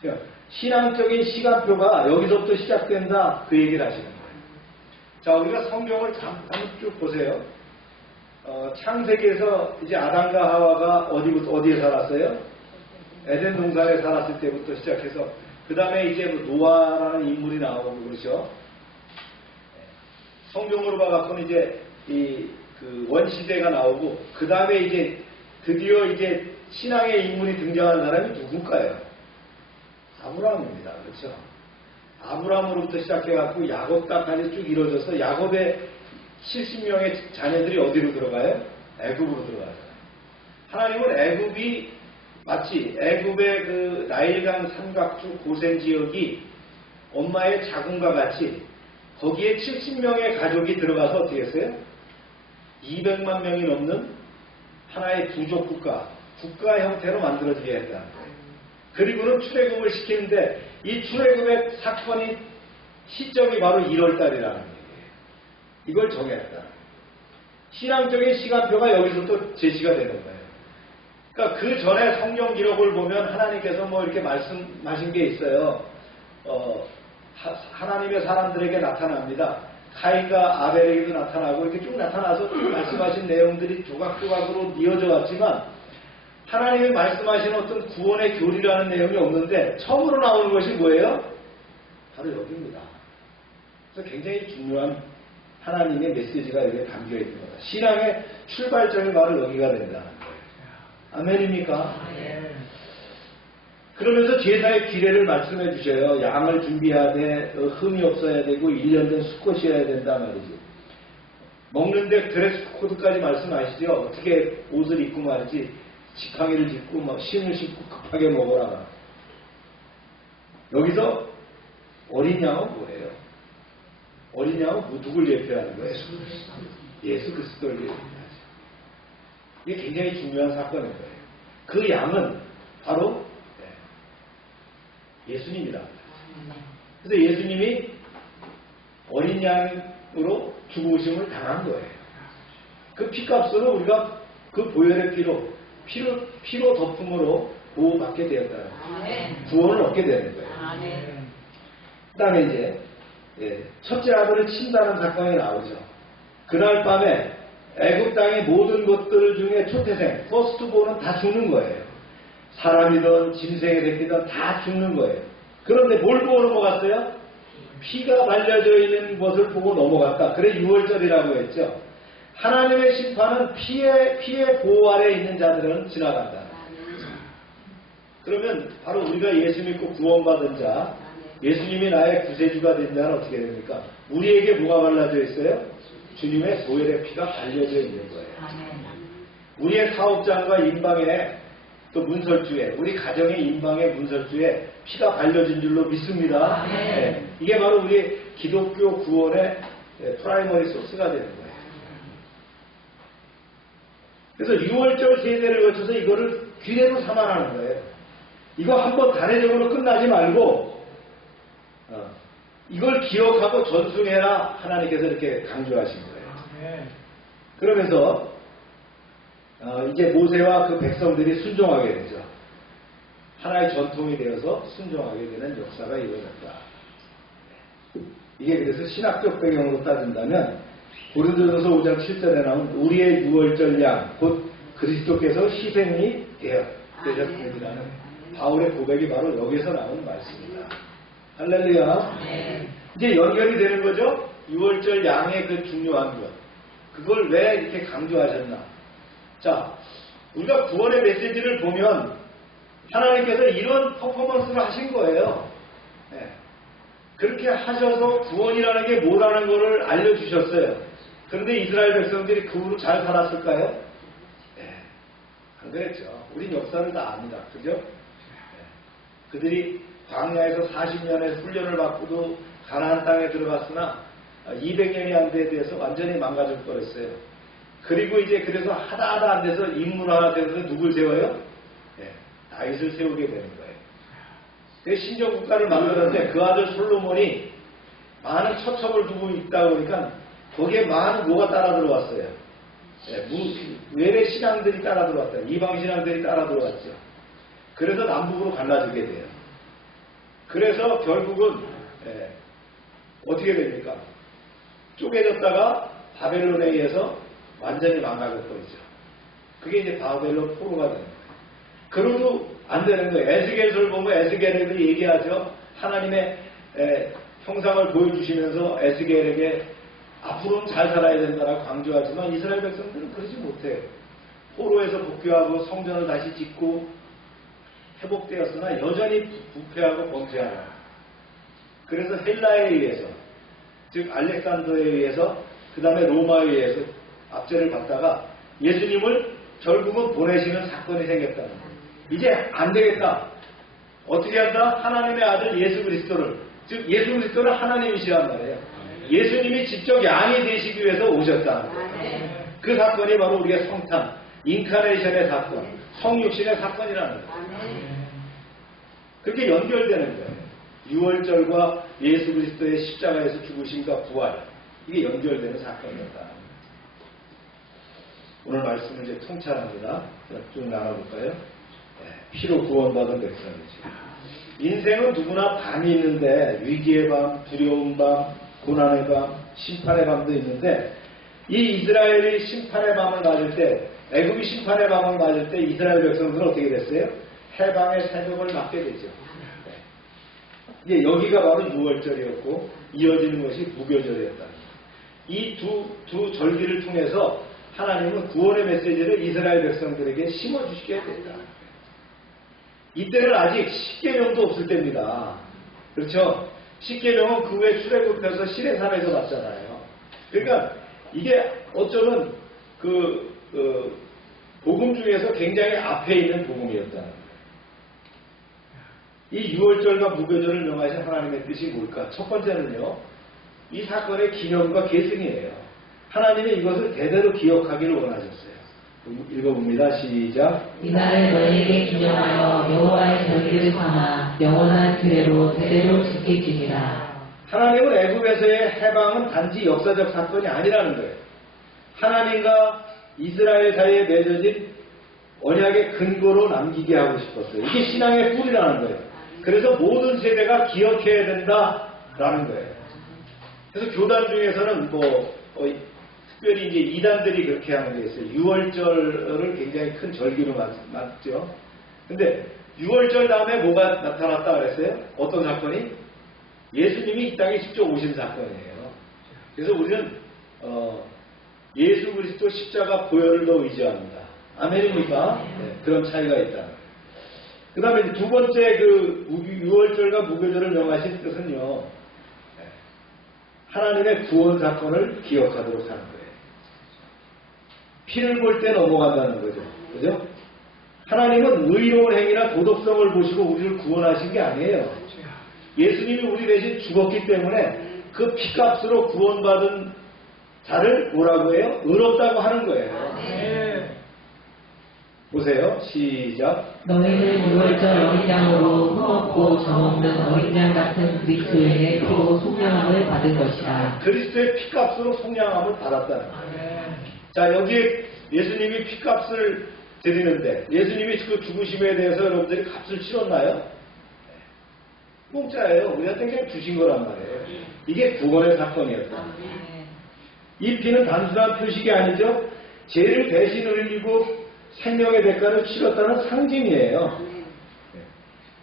그러니까 신앙적인 시간표가 여기서부터 시작된다, 그 얘기를 하시는 거예요. 자, 우리가 성경을 한번 쭉 보세요. 창세기에서 이제 아담과 하와가 어디에 살았어요? 에덴 동산에 살았을 때부터 시작해서 그 다음에 이제 노아라는 인물이 나오고 그러죠. 성경으로 봐갖고는 이제 그 원시대가 나오고 그 다음에 이제 드디어 이제 신앙의 인물이 등장한 사람이 누굴까요? 아브라함입니다. 그렇죠? 아브라함으로부터 시작해갖고 야곱까지 쭉 이루어져서 야곱의 70명의 자녀들이 어디로 들어가요? 애굽으로 들어가요. 하나님은 애굽이 마치 애굽의 그 나일강 삼각주 고센 지역이 엄마의 자궁과 같이 거기에 70명의 가족이 들어가서 어떻게 했어요? 200만 명이 넘는 하나의 부족 국가 형태로 만들어지게 했다는 거예요. 그리고는 출애굽을 시키는데 이 출애굽의 사건이 시점이 바로 1월달이라는 거예요. 이걸 정했다. 신앙적인 시간표가 여기서 또 제시가 되는 거예요. 그러니까 그 전에 성경 기록을 보면 하나님께서 뭐 이렇게 말씀하신 게 있어요. 하나님의 사람들에게 나타납니다. 카인과 아벨에게도 나타나고 이렇게 쭉 나타나서 말씀하신 내용들이 조각조각으로 이어져 왔지만 하나님이 말씀하신 어떤 구원의 교리라는 내용이 없는데 처음으로 나오는 것이 뭐예요? 바로 여기입니다. 그래서 굉장히 중요한 하나님의 메시지가 여기에 담겨있는 거다. 신앙의 출발점이 바로 여기가 된다는 거예요. 아멘입니까? 그러면서 제사의 규례를 말씀해 주셔요. 양을 준비해야 돼, 흠이 없어야 되고 1년 된 수컷이어야 된다 말이지. 먹는데 드레스 코드까지 말씀하시죠. 어떻게 옷을 입고 말이지 지팡이를 짚고 막 신을 신고 급하게 먹어라. 여기서 어린 양은 뭐예요? 어린 양은 누굴 예표하는 거예요? 예수 그리스도를 예표하죠. 이게 굉장히 중요한 사건인 거예요. 그 양은 바로 예수님이다. 그래서 예수님이 어린 양으로 죽으심을 당한 거예요. 그 피값으로 우리가 그 보혈의 피로 덮음으로 보호받게 되었다는 거예요. 구원을 얻게 되는 거예요. 그 다음에 이제 첫째 아들을 친다는 사건이 나오죠. 그날 밤에 애굽 땅의 모든 것들 중에 초태생, 퍼스트본은 다 죽는 거예요. 사람이든 짐승의 새끼든 다 죽는 거예요. 그런데 뭘 보고 넘어갔어요? 피가 발려져 있는 것을 보고 넘어갔다. 그래 6월절이라고 했죠. 하나님의 심판은 피의 보호 아래에 있는 자들은 지나간다. 그러면 바로 우리가 예수 믿고 구원받은 자, 예수님이 나의 구세주가 된 자는 어떻게 됩니까? 우리에게 뭐가 발라져 있어요? 주님의 보혈의 피가 발려져 있는 거예요. 우리의 사업장과 인방에 또 문설주에, 우리 가정의 인방의 문설주에 피가 발려진 줄로 믿습니다. 네. 이게 바로 우리 기독교 구원의 프라이머리 소스가 되는 거예요. 그래서 6월절 세대를 거쳐서 이거를 규례로 삼아라는 거예요. 이거 한번 단회적으로 끝나지 말고 이걸 기억하고 전승해라 하나님께서 이렇게 강조하신 거예요. 그러면서 이제 모세와 그 백성들이 순종하게 되죠. 하나의 전통이 되어서 순종하게 되는 역사가 이루어졌다. 이게 그래서 신학적 배경으로 따진다면 고린도전서 5장 7절에 나온 우리의 6월절 양 곧 그리스도께서 희생이 되셨습니다라는 바울의 고백이 바로 여기서 나오는 말씀입니다. 할렐루야. 이제 연결이 되는 거죠. 6월절 양의 그 중요한 것. 그걸 왜 이렇게 강조하셨나. 자, 우리가 구원의 메시지를 보면 하나님께서 이런 퍼포먼스를 하신 거예요. 네. 그렇게 하셔서 구원이라는 게 뭐라는 거를 알려주셨어요. 그런데 이스라엘 백성들이 그 후로 잘 살았을까요? 네. 안 그랬죠. 우린 역사를 다 압니다. 그죠? 네. 그들이 광야에서 40년의 훈련을 받고도 가나안 땅에 들어갔으나 200년이 안 돼 대해서 완전히 망가질 뻔했어요. 그리고 이제 그래서 하다 안 돼서 인문화되어서 누굴 세워요? 네. 다윗을 세우게 되는 거예요. 그 신정국가를 만들었는데 그 아들 솔로몬이 많은 처첩을 두고 있다 보니까 거기에 많은 뭐가 따라 들어왔어요. 네, 외래 신앙들이 따라 들어왔다. 이방 신앙들이 따라 들어왔죠. 그래서 남북으로 갈라지게 돼요. 그래서 결국은 어떻게 됩니까? 쪼개졌다가 바벨론에 의해서 완전히 망가져버리죠. 그게 이제 바벨론 포로가 되는 거예요. 그러도 안 되는 거예요. 에스겔서를 보면 에스겔에게 얘기하죠. 하나님의 형상을 보여주시면서 에스겔에게 앞으로는 잘 살아야 된다라고 강조하지만 이스라엘 백성들은 그러지 못해요. 포로에서 복귀하고 성전을 다시 짓고 회복되었으나 여전히 부패하고 범죄하는 거예요. 그래서 헬라에 의해서, 즉 알렉산더에 의해서, 그 다음에 로마에 의해서 압제를 받다가 예수님을 결국은 보내시는 사건이 생겼다는 거예요. 이제 안 되겠다. 어떻게 한다? 하나님의 아들 예수 그리스도를, 즉 예수 그리스도는 하나님이시란 말이에요. 예수님이 직접 양이 되시기 위해서 오셨다는 거예요. 그 사건이 바로 우리가 성탄, 인카네이션의 사건, 성육신의 사건이라는 거예요. 그렇게 연결되는 거예요. 6월절과 예수 그리스도의 십자가에서 죽으심과 부활, 이게 연결되는 사건이었다. 오늘 말씀을 이제 통찰합니다. 쭉 나눠볼까요? 피로 구원받은 백성이죠. 인생은 누구나 밤이 있는데 위기의 밤, 두려운 밤, 고난의 밤, 심판의 밤도 있는데 이 이스라엘이 심판의 밤을 맞을 때, 애굽이 심판의 밤을 맞을 때 이스라엘 백성들은 어떻게 됐어요? 해방의 새벽을 맞게 되죠. 이제 여기가 바로 6월절이었고 이어지는 것이 무교절이었다. 이 두 절기를 통해서 하나님은 구원의 메시지를 이스라엘 백성들에게 심어주시게 됐다. 이때는 아직 십계명도 없을 때입니다. 그렇죠? 십계명은 그 후에 출애굽해서 시내산에서 났잖아요. 그러니까 이게 어쩌면 복음 중에서 굉장히 앞에 있는 복음이었다는 거예요. 이 6월절과 무교절을 명하신 하나님의 뜻이 뭘까? 첫 번째는요, 이 사건의 기념과 계승이에요. 하나님이 이것을 대대로 기억하기를 원하셨어요. 읽어봅니다. 시작. 이날을 너희에게 기념하여 여호와의 절기를 삼아 영원한 규례로 대대로 지킬지니라. 하나님은 애굽에서의 해방은 단지 역사적 사건이 아니라는 거예요. 하나님과 이스라엘 사이에 맺어진 언약의 근거로 남기게 하고 싶었어요. 이게 신앙의 뿌리라는 거예요. 그래서 모든 세대가 기억해야 된다라는 거예요. 그래서 교단 중에서는 특별히 이제 이단들이 그렇게 하는 게 있어요. 6월절을 굉장히 큰 절기로 맞죠. 근데 6월절 다음에 뭐가 나타났다 그랬어요? 어떤 사건이? 예수님이 이 땅에 직접 오신 사건이에요. 그래서 우리는 예수 그리스도 십자가 보혈을 더 의지합니다. 아멘입니까? 네, 그런 차이가 있다. 그 다음에 두 번째 6월절과 무교절을 명하신 뜻은요, 하나님의 구원 사건을 기억하도록 하는 거예요. 피를 볼 때 넘어간다는 거죠. 그죠? 하나님은 의로운 행위나 도덕성을 보시고 우리를 구원하신 게 아니에요. 예수님이 우리 대신 죽었기 때문에 그 피값으로 구원받은 자를 뭐라고 해요? 의롭다고 하는 거예요. 보세요. 시작. 너희는 유월절 어린 양으로 흠없고 정없는 어린 양 같은 그리스도의 피로 속량함을 받은 것이라. 그리스도의 피값으로 속량함을 받았다는 거예요. 자, 여기에 예수님이 피값을 드리는데 예수님이 그 죽으심에 대해서 여러분들이 값을 치렀나요? 공짜예요. 우리한테 그냥 주신 거란 말이에요. 이게 구원의 사건이었다. 이 피는 단순한 표식이 아니죠. 죄를 대신 흘리고 생명의 대가를 치렀다는 상징이에요.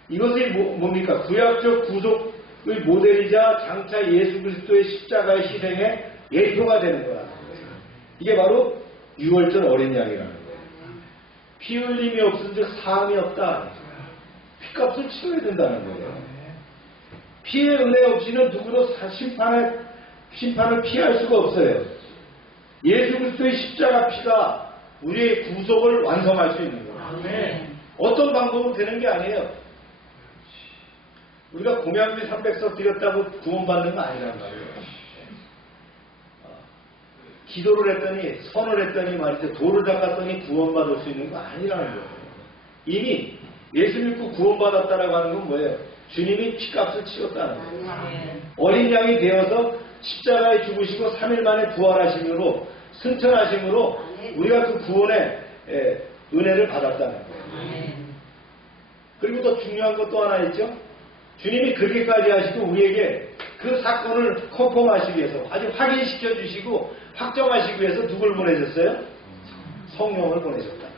이것이 뭡니까? 구약적 구속의 모델이자 장차 예수 그리스도의 십자가의 희생의 예표가 되는 거라는 거예요. 이게 바로 유월절 어린 양이라는 거예요. 피 흘림이 없은즉 사함이 없다. 피값을 치러야 된다는 거예요. 피의 은혜 없이는 누구도 심판을 피할 수가 없어요. 예수 그리스도의 십자가 피가 우리의 구속을 완성할 수 있는 거예요. 어떤 방법으로 되는 게 아니에요. 우리가 공양비 300석 드렸다고 구원받는 거 아니란 말이에요. 기도를 했더니 선을 했더니 말이죠. 돌을 닦았더니 구원받을 수 있는 거 아니라는 거예요. 이미 예수 믿고 구원받았다라고 하는 건 뭐예요? 주님이 피값을 치렀다는 거예요. 어린 양이 되어서 십자가에 죽으시고 3일 만에 부활하심으로 승천하심으로 우리가 그 구원의 은혜를 받았다는 거예요. 그리고 더 중요한 것도 하나 있죠. 주님이 그렇게까지 하시고 우리에게 그 사건을 컨펌하시기 위해서 아주 확인시켜 주시고 확정하시기 위해서 누굴 보내셨어요? 성령을 보내셨다.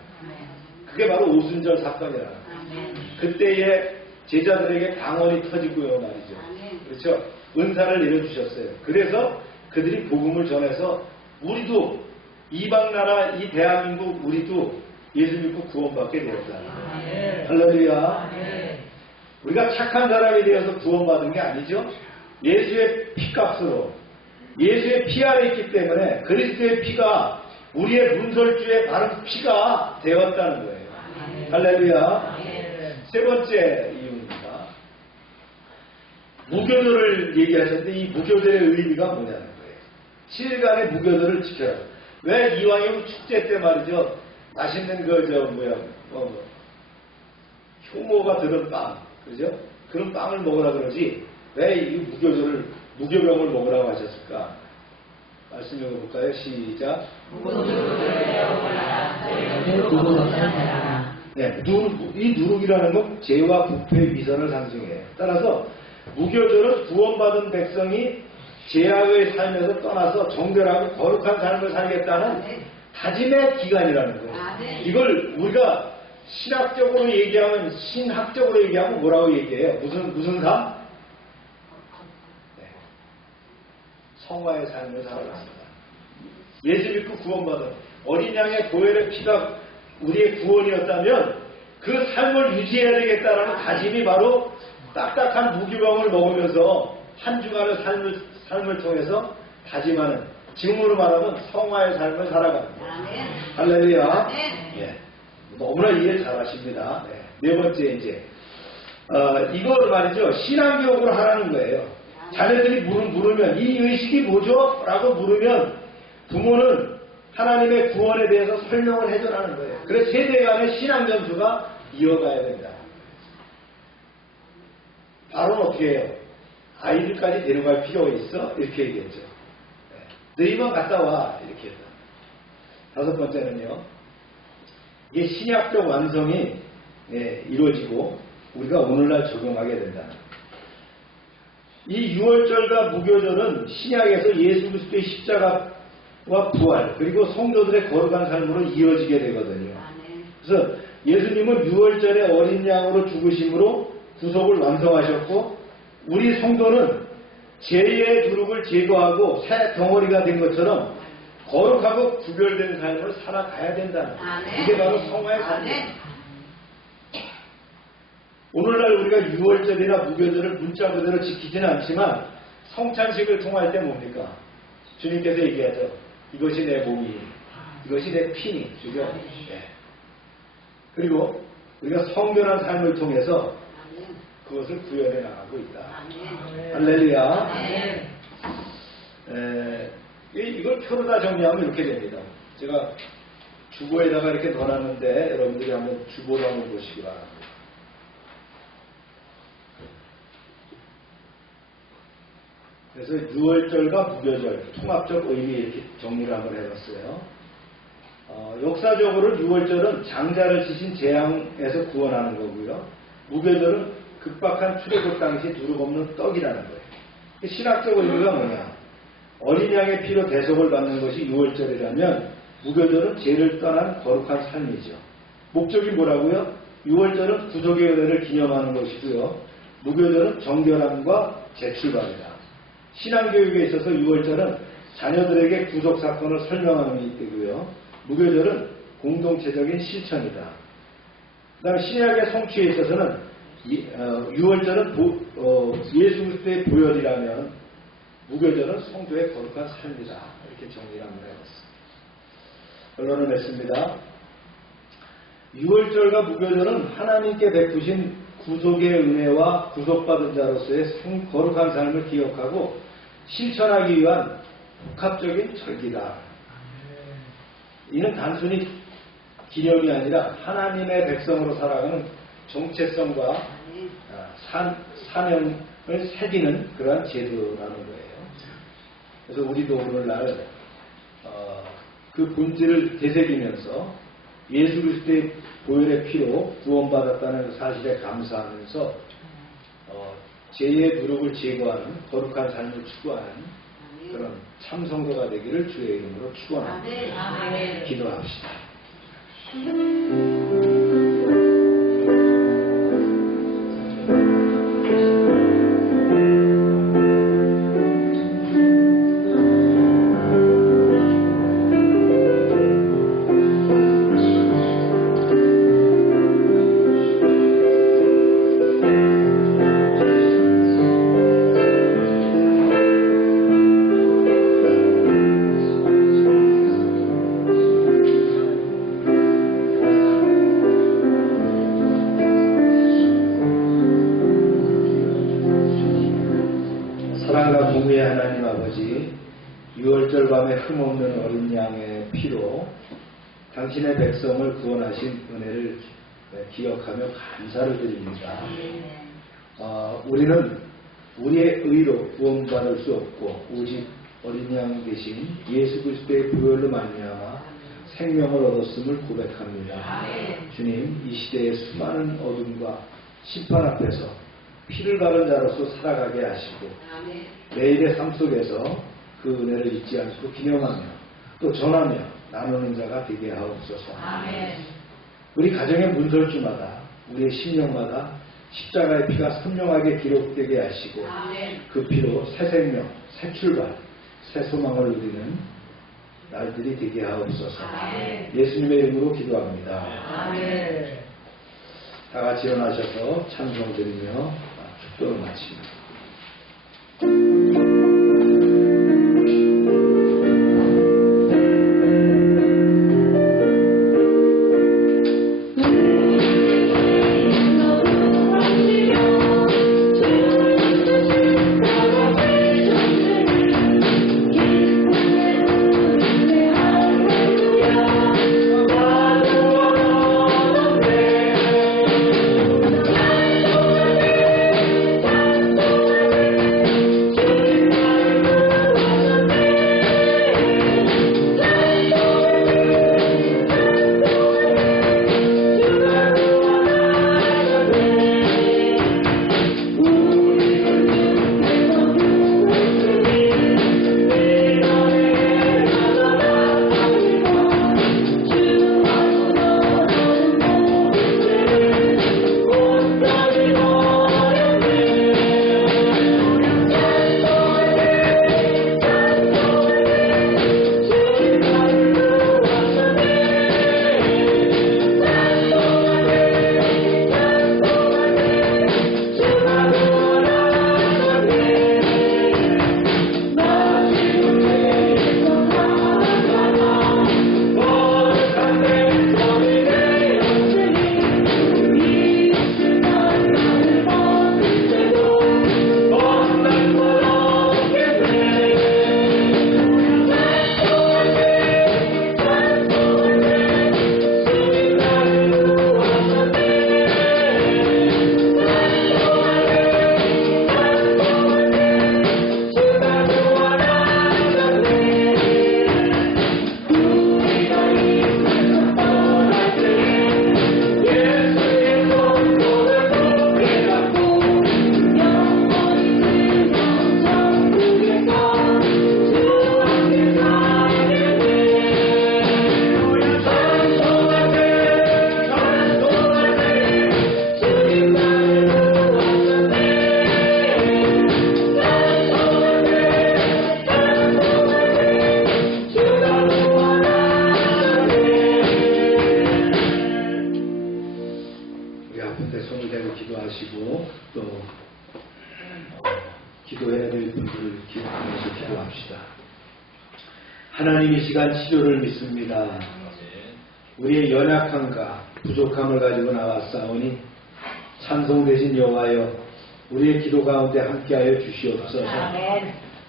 그게 바로 오순절 사건이라는 거예요. 그때에 제자들에게 강원이 터지고요 말이죠. 그렇죠? 은사를 내려주셨어요. 그래서 그들이 복음을 전해서 우리도 이방나라 이 대한민국 우리도 예수 믿고 구원받게 되었다. 할렐루야. 우리가 착한 사람이 되어서 구원받은 게 아니죠. 예수의 피값으로 예수의 피 아래 있기 때문에 그리스도의 피가 우리의 문설주의 바른 피가 되었다는 거예요. 할렐루야. 세 번째 이유입니다. 무교절을 얘기하셨는데 이 무교절의 의미가 뭐냐는 거예요. 7일간의 무교절을 지켜라. 왜 이왕이면 축제 때 말이죠. 맛있는 효모가 들은 빵, 그죠? 그런 빵을 먹으라 그러지. 왜 이 무교병을 먹으라고 하셨을까? 말씀 읽어볼까요? 시작. 네, 이 누룩이라는 건 죄와 부패의 위선을 상징해요. 따라서 무교절은 구원받은 백성이 죄악의 삶에서 떠나서 정결하고 거룩한 삶을 살겠다는 다짐의 기간이라는 거예요. 이걸 우리가 신학적으로 얘기하면 신학적으로 얘기하면 뭐라고 얘기해요? 무슨 삶? 네. 성화의 삶을 살아갑니다. 예수 믿고 구원받은 어린 양의 보혈의 피가 우리의 구원이었다면 그 삶을 유지해야 되겠다라는 다짐이 바로 딱딱한 무교병을 먹으면서 한 주간의 삶을 통해서 다짐하는, 지금으로 말하면 성화의 삶을 살아가는 거예요. 할렐루야. 예. 너무나 이해 잘 하십니다. 네 번째 이제 이걸 말이죠. 신앙교육을 하라는 거예요. 자녀들이 물으면 이 의식이 뭐죠? 라고 물으면 부모는 하나님의 구원에 대해서 설명을 해줘라는 거예요. 그래서 세대 간의 신앙 전수가 이어가야 된다. 바로는 어떻게 해요? 아이들까지 데려갈 필요가 있어? 이렇게 얘기했죠. 너희만 갔다 와. 이렇게 했다. 다섯 번째는요. 이게 신약적 완성이 이루어지고 우리가 오늘날 적용하게 된다. 이 유월절과 무교절은 신약에서 예수 그리스도의 십자가와 부활 그리고 성도들의 거룩한 삶으로 이어지게 되거든요. 그래서 예수님은 유월절에 어린 양으로 죽으심으로 구속을 완성하셨고 우리 성도는 죄의 누룩을 제거하고 새 덩어리가 된 것처럼 거룩하고 구별된 삶을 살아가야 된다는 거예요. 이게 바로 성화의 삶입니다. 오늘날 우리가 유월절이나 무교절을 문자 그대로 지키지는 않지만 성찬식을 통할 때 뭡니까? 주님께서 얘기하죠. 이것이 내 몸이, 이것이 내 피니, 주죠. 네. 그리고 우리가 성결한 삶을 통해서 그것을 구현해 나가고 있다. 할렐루야. 이걸 표로다 정리하면 이렇게 됩니다. 제가 주보에다가 이렇게 넣어놨는데 여러분들이 한번 주보를 한번 보시기 바랍니다. 그래서 유월절과 무교절 통합적 의미 이렇게 정리를 한번 해봤어요. 역사적으로 유월절은 장자를 지신 재앙에서 구원하는 거고요. 무교절은 급박한 출애굽 당시 두룩 없는 떡이라는 거예요. 신학적 의미가 뭐냐? 어린 양의 피로 대속을 받는 것이 유월절이라면 무교절은 죄를 떠난 거룩한 삶이죠. 목적이 뭐라고요? 유월절은 구속의 은혜를 기념하는 것이고요. 무교절은 정결함과 재출발이다. 신앙교육에 있어서 유월절은 자녀들에게 구속사건을 설명하는 일이고요. 무교절은 공동체적인 실천이다. 그 다음에 신약의 성취에 있어서는 유월절은 예수 그리스도의 보혈이라면 무교절은 성도의 거룩한 삶이다. 이렇게 정리를 한번 해봤습니다. 결론을 냈습니다. 유월절과 무교절은 하나님께 베푸신 구속의 은혜와 구속받은 자로서의 거룩한 삶을 기억하고 실천하기 위한 복합적인 절기다. 이는 단순히 기념이 아니라 하나님의 백성으로 살아가는 정체성과 사명을 새기는 그러한 제도라는 거예요. 그래서 우리도 오늘날 그 본질을 되새기면서 예수 그리스도의 보혈의 피로 구원받았다는 사실에 감사하면서 죄의 누룩을 제거하는 거룩한 삶을 추구하는 그런 참성도가 되기를 주의 이름으로 축원합니다. 기도합시다. 사랑과 공의의 하나님 아버지, 유월절 밤에 흠없는 어린 양의 피로 당신의 백성을 구원하신 은혜를 기억하며 감사를 드립니다. 우리는 우리의 의로 구원받을 수 없고 오직 어린 양 대신 예수 그리스도의 보혈로 말미암아 생명을 얻었음을 고백합니다. 주님, 이 시대의 수많은 어둠과 심판 앞에서 피를 바른 자로서 살아가게 하시고 매일의 삶 속에서 그 은혜를 잊지 않고 기념하며 또 전하며 나누는 자가 되게 하옵소서. 우리 가정의 문설주마다 우리의 심령마다 십자가의 피가 선명하게 기록되게 하시고 그 피로 새 생명, 새 출발, 새 소망을 누리는 날들이 되게 하옵소서. 예수님의 이름으로 기도합니다. 다 같이 일어나셔서 찬송드리며 축도를 마칩니다. Oh 하나님 이 시간 치료를 믿습니다. 우리의 연약함과 부족함을 가지고 나왔사오니 찬송 대신 여호와여 우리의 기도 가운데 함께하여 주시옵소서.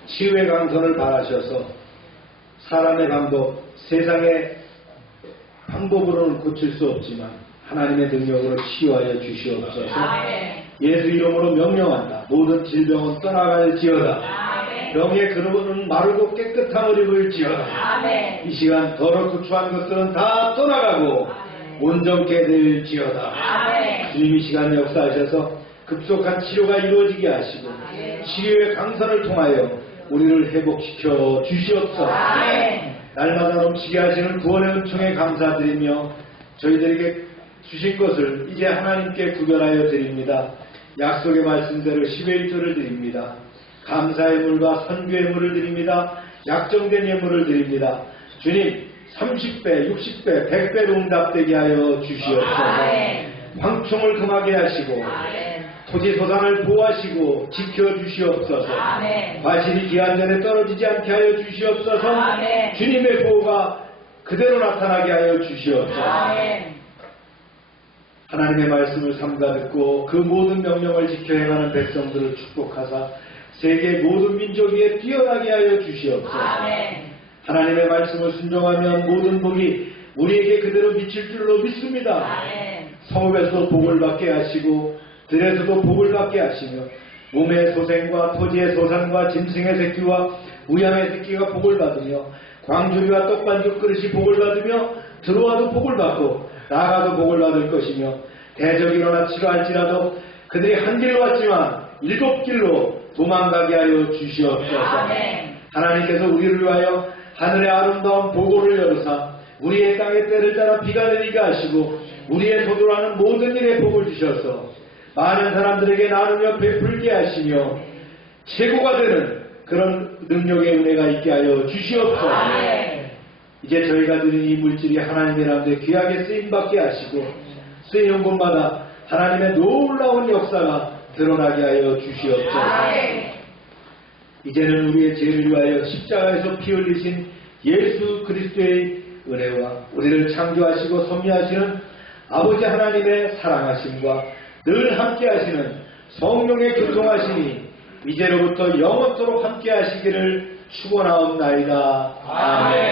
치유의 강선을 바라셔서 사람의 방법, 세상의 방법으로는 고칠 수 없지만 하나님의 능력으로 치유하여 주시옵소서. 예수 이름으로 명령한다. 모든 질병은 떠나갈지어다. 병의 그릇은 마르고 깨끗함을 입을지어다. 이 시간 더럽고 추한 것들은 다 떠나가고 온전케 될지어다. 주님 이 시간 역사하셔서 급속한 치료가 이루어지게 하시고 치료의 강선을 통하여 우리를 회복시켜 주시옵소서. 날마다 넘치게 하시는 구원의 은총에 감사드리며 저희들에게 주신 것을 이제 하나님께 구별하여 드립니다. 약속의 말씀대로 10의 1조를 드립니다. 감사의 물과 선교의 물을 드립니다. 약정된 예물을 드립니다. 주님 30배, 60배, 100배로 응답되게 하여 주시옵소서. 황충을 금하게 하시고 토지 소산을 보호하시고 지켜주시옵소서. 과실이 기한 전에 떨어지지 않게 하여 주시옵소서. 주님의 보호가 그대로 나타나게 하여 주시옵소서. 하나님의 말씀을 삼가 듣고 그 모든 명령을 지켜 행하는 백성들을 축복하사 세계 모든 민족 위에 뛰어나게 하여 주시옵소서. 하나님의 말씀을 순종하면 모든 복이 우리에게 그대로 미칠 줄로 믿습니다. 성읍에서도 복을 받게 하시고 들에서도 복을 받게 하시며 몸의 소생과 토지의 소산과 짐승의 새끼와 우양의 새끼가 복을 받으며 광주리와 떡반죽 그릇이 복을 받으며 들어와도 복을 받고 나가도 복을 받을 것이며 대적이 일어나 치료할지라도 그들이 한 길로 왔지만 7길로 도망가게 하여 주시옵소서. 하나님께서 우리를 위하여 하늘의 아름다운 보고를 열으사 우리의 땅에 때를 따라 비가 내리게 하시고 우리의 소도로 하는 모든 일에 복을 주셔서 많은 사람들에게 나누며 베풀게 하시며 최고가 되는 그런 능력의 은혜가 있게 하여 주시옵소서. 이제 저희가 드린 이 물질이 하나님의 나라에 귀하게 쓰임받게 하시고 쓰이는 곳마다 하나님의 놀라운 역사가 드러나게 하여 주시옵소서. 이제는 우리의 죄를 위하여 십자가에서 피 흘리신 예수 그리스도의 은혜와 우리를 창조하시고 섭리하시는 아버지 하나님의 사랑하심과 늘 함께 하시는 성령의 교통하심이 이제로부터 영원토록 함께 하시기를 축원하옵나이다. 아멘.